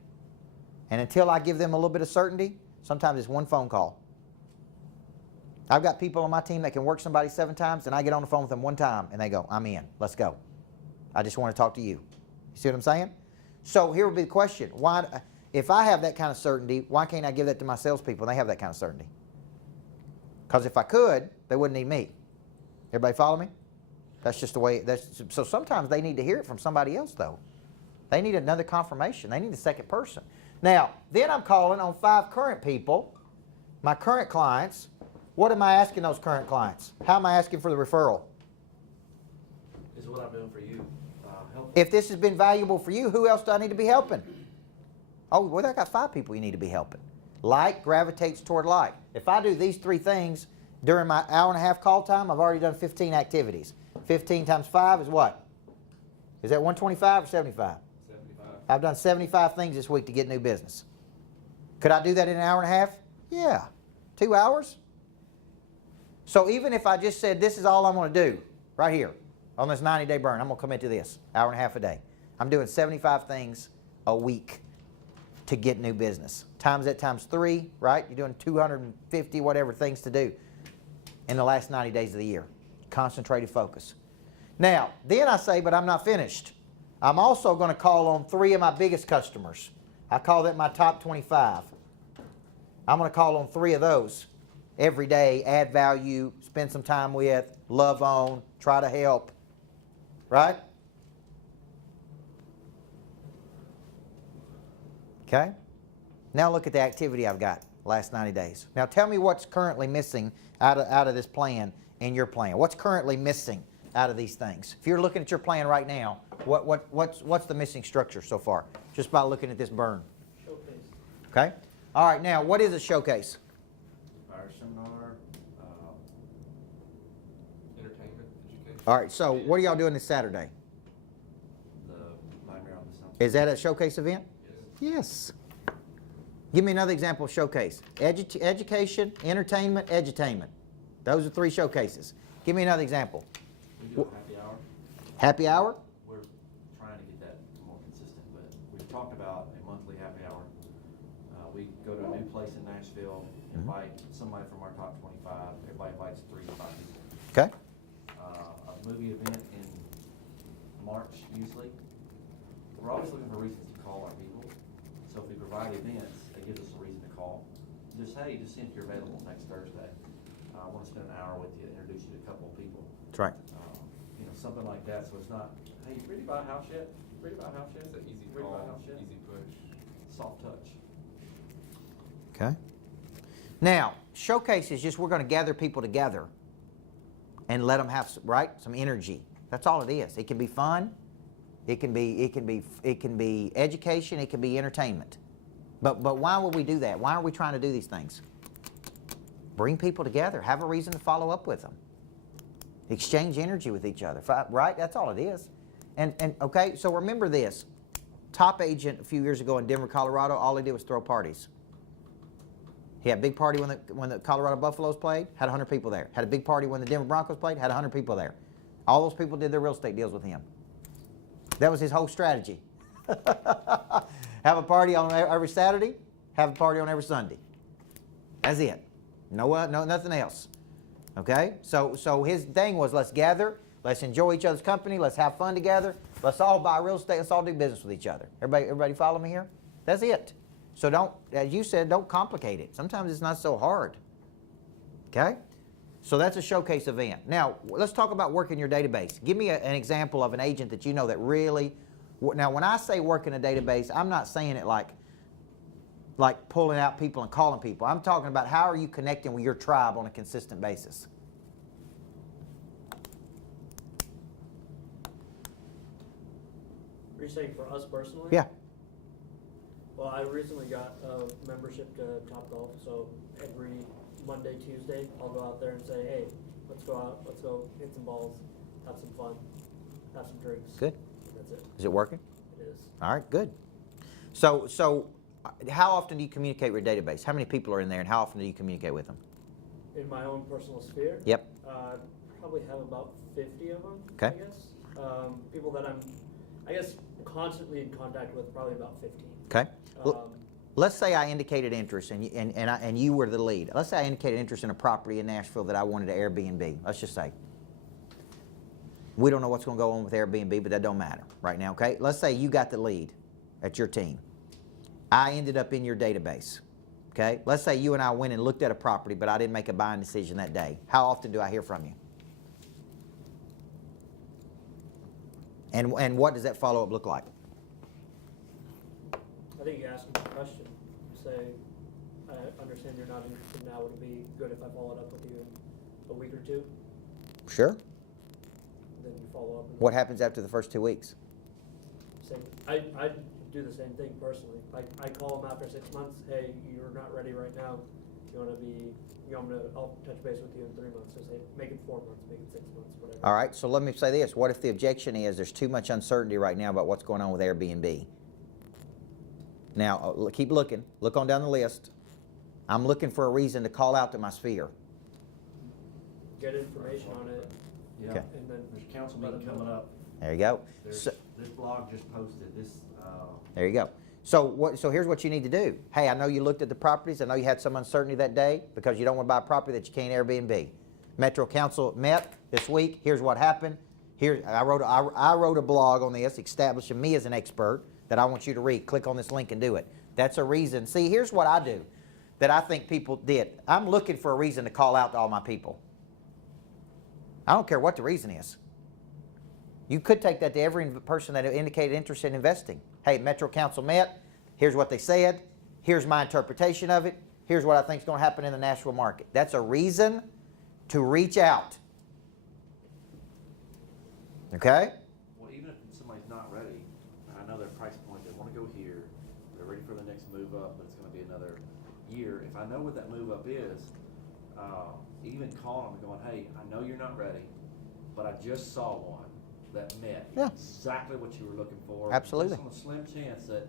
And until I give them a little bit of certainty, sometimes it's 1 phone call. I've got people on my team that can work somebody 7 times, and I get on the phone with them 1 time, and they go, I'm in. Let's go. I just want to talk to you. You see what I'm saying? So here would be the question. Why, if I have that kind of certainty, why can't I give that to my salespeople and they have that kind of certainty? Because if I could, they wouldn't need me. Everybody follow me? That's just the way. So sometimes they need to hear it from somebody else, though. They need another confirmation. They need a second person. Now, then I'm calling on 5 current people, my current clients. What am I asking those current clients? How am I asking for the referral? Is what I'm doing for you. Help. If this has been valuable for you, who else do I need to be helping? Oh, well, I got 5 people you need to be helping. Like gravitates toward like. If I do these 3 things during my hour and a half call time, I've already done 15 activities. 15 times 5 is what? Is that 125 or 75? 75. I've done 75 things this week to get new business. Could I do that in an hour and a half? Yeah. 2 hours? So even if I just said, this is all I'm going to do right here on this 90-day burn, I'm going to commit to this, hour and a half a day. I'm doing 75 things a week to get new business. Times that times 3, right? You're doing 250 whatever things to do in the last 90 days of the year. Concentrated focus. Now, then I say, but I'm not finished. I'm also going to call on 3 of my biggest customers. I call that my top 25. I'm going to call on 3 of those every day, add value, spend some time with, love on, try to help. Right? Okay? Now look at the activity I've got last 90 days. Now tell me what's currently missing out of this plan in your plan. What's currently missing out of these things? If you're looking at your plan right now, what's the missing structure so far? Just by looking at this burn. Showcase. Okay? All right, now what is a showcase? Our seminar, Entertainment, education. All right, so what are y'all doing this Saturday? the nightmare on the Sun. Is that a showcase event? Yes. Yes. Give me another example of showcase. Education, entertainment, edutainment. Those are 3 showcases. Give me another example. We do a happy hour. Happy hour? We're trying to get that more consistent, but we've talked about a monthly happy hour. We go to a new place in Nashville, invite somebody from our top 25. Everybody invites 3 to 5 people. Okay. A movie event in March usually. We're always looking for reasons to call our people. So if we provide events, it gives us a reason to call. Just, hey, just see if you're available next Thursday. I want to spend an hour with you, introduce you to a couple of people. That's right. You know, something like that. So it's not, hey, you ready to buy a house yet? Ready to buy a house yet? It's an easy Ready to buy a call, house yet? easy push. Soft touch. Okay. Now, showcase is just we're going to gather people together and let them have some energy. That's all it is. It can be fun. It can be education. It can be entertainment. But why would we do that? Why are we trying to do these things? Bring people together. Have a reason to follow up with them. Exchange energy with each other. Right? That's all it is. And okay. So remember this. Top agent a few years ago in Denver, Colorado. All he did was throw parties. He had a big party when the Colorado Buffaloes played. Had 100 people there. Had a big party when the Denver Broncos played. Had 100 people there. All those people did their real estate deals with him. That was his whole strategy. Have a party on every Saturday. Have a party on every Sunday. That's it. No, nothing else. Okay? So his thing was, let's gather, let's enjoy each other's company, let's have fun together, let's all buy real estate, let's all do business with each other. Everybody follow me here? That's it. So don't, as you said, don't complicate it. Sometimes it's not so hard. Okay? So that's a showcase event. Now, let's talk about working your database. Give me an example of an agent that you know that really, now when I say work in a database, I'm not saying it like pulling out people and calling people. I'm talking about how are you connecting with your tribe on a consistent basis. Are you saying for us personally? Yeah. Well, I recently got a membership to Topgolf, so every Monday, Tuesday, I'll go out there and say, hey, let's go out, let's go hit some balls, have some fun, have some drinks. Good. And that's it. Is it working? It is. All right, good. So how often do you communicate with your database? How many people are in there and how often do you communicate with them? In my own personal sphere? Yep. Probably have about 50 of them, Okay. I guess. People that I'm, I guess, constantly in contact with, probably about 15. Okay. Let's say I indicated interest and you were the lead. Let's say I indicated interest in a property in Nashville that I wanted to Airbnb. Let's just say. We don't know what's going to go on with Airbnb, but that don't matter right now, okay? Let's say you got the lead at your team. I ended up in your database, okay? Let's say you and I went and looked at a property, but I didn't make a buying decision that day. How often do I hear from you? And what does that follow-up look like? I think you ask them a question. Say, I understand you're not interested now. Would it be good if I followed up with you in a week or two? Sure. Then you follow up. And What happens after the first 2 weeks? Same. I do the same thing personally. I call them after 6 months. Hey, you're not ready right now. You want to be? I'll touch base with you in 3 months. So say, make it 4 months, make it 6 months, whatever. All right, so let me say this. What if the objection is there's too much uncertainty right now about what's going on with Airbnb? Now, keep looking. Look on down the list. I'm looking for a reason to call out to my sphere. Get information on it, Yeah, Okay. and then there's a council let meeting them know. coming up. There you go. There's, So, this blog just posted this, there you go. So here's what you need to do. Hey, I know you looked at the properties. I know you had some uncertainty that day because you don't want to buy a property that you can't Airbnb. Metro Council met this week. Here's what happened. Here, I wrote a blog on this, establishing me as an expert that I want you to read. Click on this link and do it. That's a reason. See, here's what I do that I think people did. I'm looking for a reason to call out to all my people. I don't care what the reason is. You could take that to every person that indicated interest in investing. Hey, Metro Council met. Here's what they said. Here's my interpretation of it. Here's what I think is going to happen in the Nashville market. That's a reason to reach out. Okay? well, even if somebody's not ready, and I know their price point, they wanna go here, they're ready for the next move up, but it's gonna be another year. If I know what that move up is, even calling them and going, hey, I know you're not ready, but I just saw one that met Yeah. exactly what you were looking for. Absolutely. Just on a slim chance that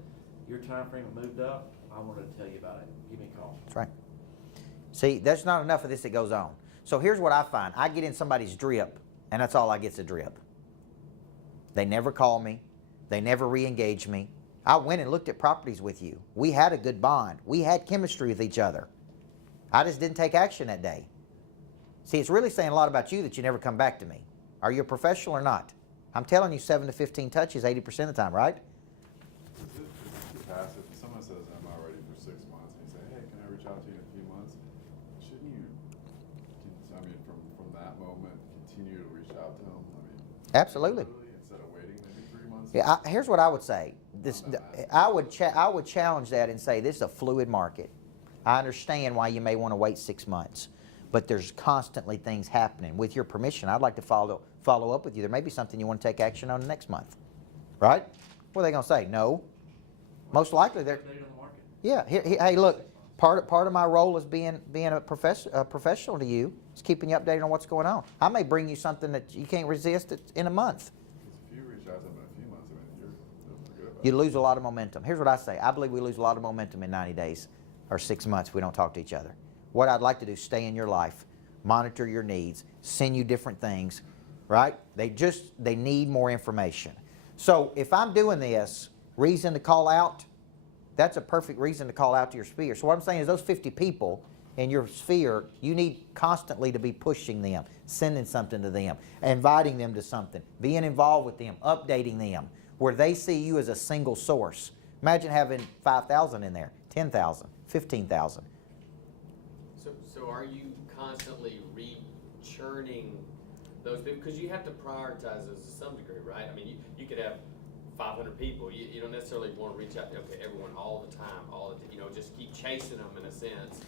your time frame had moved up, I wanted to tell you about it. Give me a call. That's right. See, there's not enough of this that goes on. So here's what I find. I get in somebody's drip, and that's all I get's a drip. They never call me. They never re-engage me. I went and looked at properties with you. We had a good bond. We had chemistry with each other. I just didn't take action that day. See, it's really saying a lot about you that you never come back to me. Are you a professional or not? I'm telling you 7 to 15 touches 80% of the time, right? Passive. If someone says I'm not ready for 6 months, and you say, hey, can I reach out to you in a few months? Shouldn't you, from that moment, continue to reach out to them? Absolutely. Instead of waiting maybe 3 months? Yeah, here's what I would say. I would challenge that and say this is a fluid market. I understand why you may want to wait 6 months, but there's constantly things happening. With your permission, I'd like to follow up with you. There may be something you want to take action on next month, right? What are they going to say? No. Most likely they're. Update on the market. Yeah. Hey, look. Part of my role as being a professional to you is keeping you updated on what's going on. I may bring you something that you can't resist in a month. Because if you reach out to them in a few months, you're good about You lose a lot of momentum. Here's what I say. I believe we lose a lot of momentum in 90 days or 6 months if we don't talk to each other. What I'd like to do is stay in your life, monitor your needs, send you different things, right? They need more information. So if I'm doing this, reason to call out, that's a perfect reason to call out to your sphere. So what I'm saying is those 50 people in your sphere, you need constantly to be pushing them, sending something to them, inviting them to something, being involved with them, updating them, where they see you as a single source. Imagine having 5,000 in there, 10,000, 15,000. So are you constantly re-churning those people? Because you have to prioritize those to some degree, right? I mean, you could have 500 people. You don't necessarily want to reach out to everyone all the time, just keep chasing them in a sense.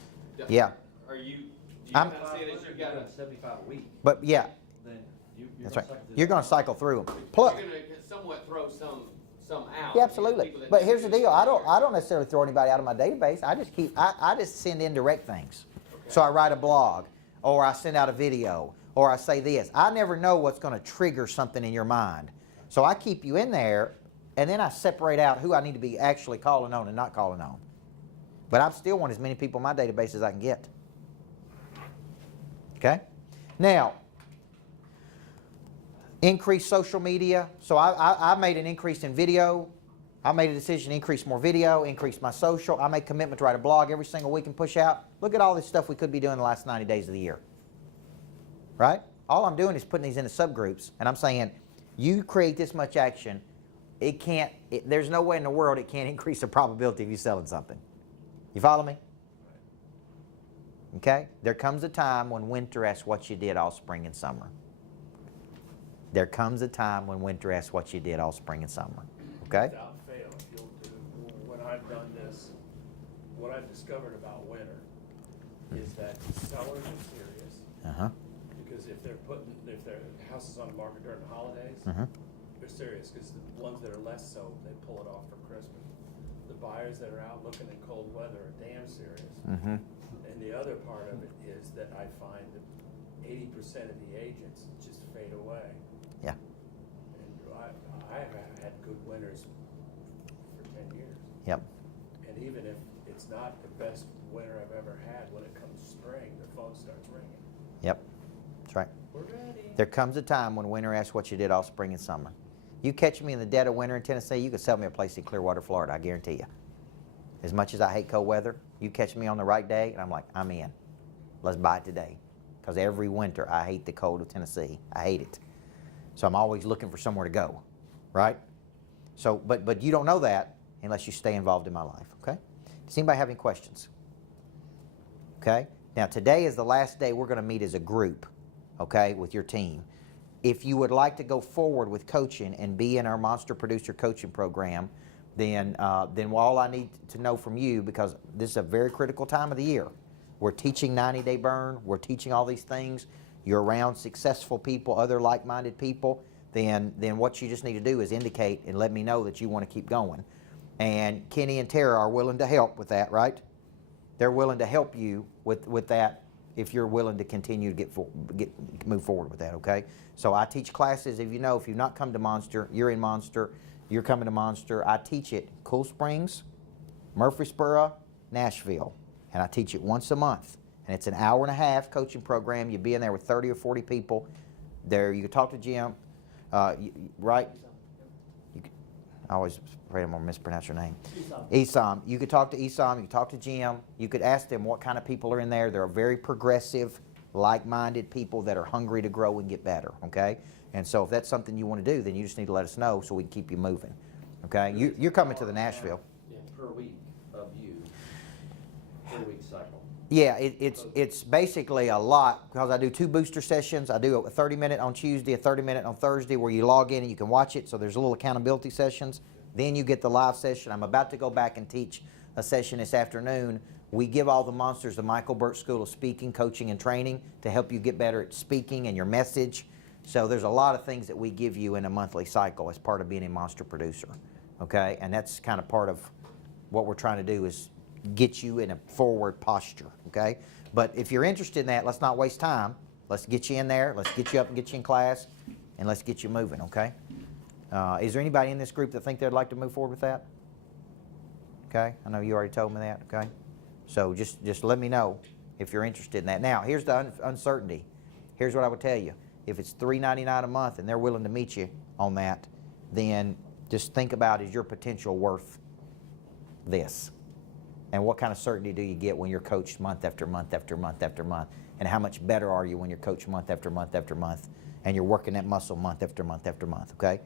Yeah. Do you I'm- kind of see it as you got to, 75 a week, But yeah, then you're that's gonna right. cycle through You're that. going to cycle through them. you're Plus, going to somewhat throw some out. yeah, absolutely. People that But don't here's the use deal. it. I don't necessarily throw anybody out of my database. I just send indirect things. So I write a blog, or I send out a video, or I say this. I never know what's going to trigger something in your mind. So I keep you in there, and then I separate out who I need to be actually calling on and not calling on. But I still want as many people in my database as I can get. Okay? Now, increase social media. So I made an increase in video. I made a decision to increase more video, increase my social. I made a commitment to write a blog every single week and push out. Look at all this stuff we could be doing the last 90 days of the year. Right? All I'm doing is putting these into subgroups, and I'm saying, you create this much action, there's no way in the world it can't increase the probability of you selling something. You follow me? Okay? There comes a time when winter asks what you did all spring and summer. There comes a time when winter asks what you did all spring and summer. Okay? Without fail, if you'll do, when I've done this, what I've discovered about winter is that sellers are serious. Uh-huh. Because if their house is on the market during the holidays, Uh-huh. they're serious, because the ones that are less so, they pull it off for Christmas. The buyers that are out looking at cold weather are damn serious. Mm-hmm. And the other part of it is that I find that 80% of the agents just fade away. Yeah. And I've had good winters for 10 years. Yep. And even if it's not the best winter I've ever had. When it comes spring, the phone starts ringing. Yep, that's right. We're ready. There comes a time when winter asks what you did all spring and summer. You catch me in the dead of winter in Tennessee, you could sell me a place in Clearwater, Florida, I guarantee you. As much as I hate cold weather, you catch me on the right day, and I'm like, I'm in. Let's buy it today. Because every winter, I hate the cold of Tennessee. I hate it. So I'm always looking for somewhere to go, right? So, but you don't know that unless you stay involved in my life, okay? Does anybody have any questions? Okay? Now, today is the last day we're going to meet as a group, okay, with your team. If you would like to go forward with coaching and be in our Monster Producer Coaching Program, then all I need to know from you, because this is a very critical time of the year. We're teaching 90-day burn. We're teaching all these things. You're around successful people, other like-minded people. Then what you just need to do is indicate and let me know that you want to keep going. And Kenny and Tara are willing to help with that, right? They're willing to help you with that if you're willing to continue to move forward with that, okay? So I teach classes. If you've not come to Monster, you're in Monster, you're coming to Monster. I teach it Cool Springs, Murfreesboro, Nashville. And I teach it once a month. And it's an hour and a half coaching program. You'll be in there with 30 or 40 people. There, you can talk to Jim, right? I always afraid I'm going to mispronounce your name. Esam. You could talk to Esam. You could talk to Jim. You could ask them what kind of people are in there. They're very progressive, like-minded people that are hungry to grow and get better, okay? And so if that's something you want to do, then you just need to let us know so we can keep you moving, okay? You're coming to the Nashville. Per week of you, 4-week cycle. Yeah, it's basically a lot, because I do 2 booster sessions. I do a 30-minute on Tuesday, a 30-minute on Thursday, where you log in and you can watch it. So there's a little accountability sessions. Then you get the live session. I'm about to go back and teach a session this afternoon. We give all the monsters the Michael Burt School of Speaking, Coaching, and Training to help you get better at speaking and your message. So there's a lot of things that we give you in a monthly cycle as part of being a monster producer, okay? And that's kind of part of what we're trying to do, is get you in a forward posture, okay? But if you're interested in that, let's not waste time. Let's get you in there. Let's get you up and get you in class, and let's get you moving, okay? Is there anybody in this group that think they'd like to move forward with that? Okay, I know you already told me that, okay? So just let me know if you're interested in that. Now, here's the uncertainty. Here's what I would tell you. If it's $3.99 a month and they're willing to meet you on that, then just think about, is your potential worth this? And what kind of certainty do you get when you're coached month after month after month after month? And how much better are you when you're coached month after month after month and you're working that muscle month after month after month, okay?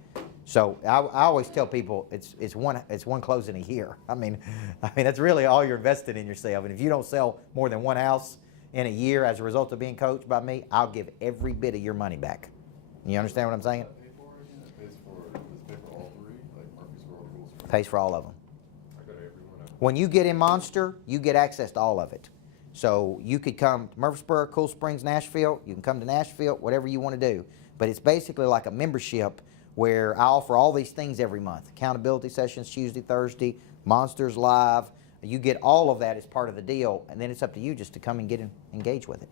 So I always tell people it's one closing a year. I mean that's really all you're investing in yourself. And if you don't sell more than one house in a year as a result of being coached by me, I'll give every bit of your money back. You understand what I'm saying? Does it pay for all 3? Like Murfreesboro, Cool Springs? Pays for all of them. I go to every one of them. When you get in Monster, you get access to all of it. So you could come to Murfreesboro, Cool Springs, Nashville. You can come to Nashville, whatever you want to do. But it's basically like a membership where I offer all these things every month. Accountability sessions Tuesday, Thursday, Monsters Live. You get all of that as part of the deal, and then it's up to you just to come and get engaged with it.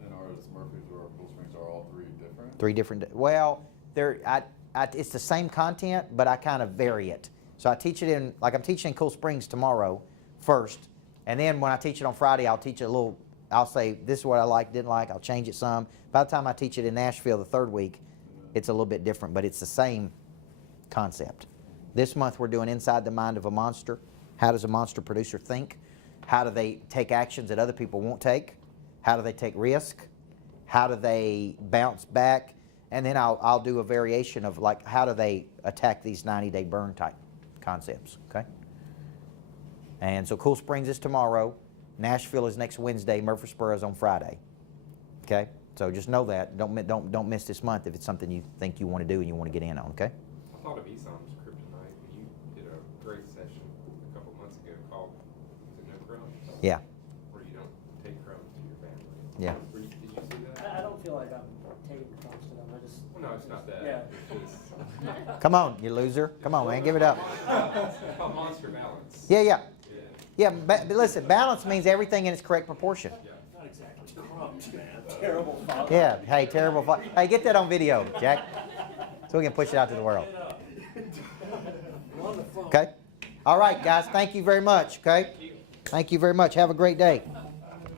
And ours, Murfreesboro, Cool Springs, are all 3 different? 3 different, well, it's the same content, but I kind of vary it. So I teach it in, like I'm teaching in Cool Springs tomorrow first, and then when I teach it on Friday, I'll teach it a little, I'll say, this is what I like, didn't like, I'll change it some. By the time I teach it in Nashville the 3rd week, it's a little bit different, but it's the same concept. This month we're doing Inside the Mind of a Monster. How does a monster producer think? How do they take actions that other people won't take? How do they take risk? How do they bounce back? And then I'll do a variation of, like, how do they attack these 90-day burn type concepts, okay? And so Cool Springs is tomorrow. Nashville is next Wednesday. Murfreesboro is on Friday, okay? So just know that. Don't miss this month if it's something you think you want to do and you want to get in on, okay? I thought of Esam's Kryptonite, and you did a great session a couple months ago called, is it No Crumbs? Yeah. Where you don't take crumbs to your family. Yeah. Did you see that? I don't feel like I'm taking crumbs to them. I just. Well, no, it's not that. Yeah. It's just Come on, you loser. Come on, man, give it up. it's called Monster Balance. Yeah, yeah. Yeah. Yeah, but listen, balance means everything in its correct proportion. Yeah. Not exactly crumbs, man. Terrible father. Yeah, hey, terrible. Hey, get that on video, Jack, so we can push it out to the world. I'm on the phone. Okay? All right, guys, thank you very much, okay? Thank you very much. Have a great day.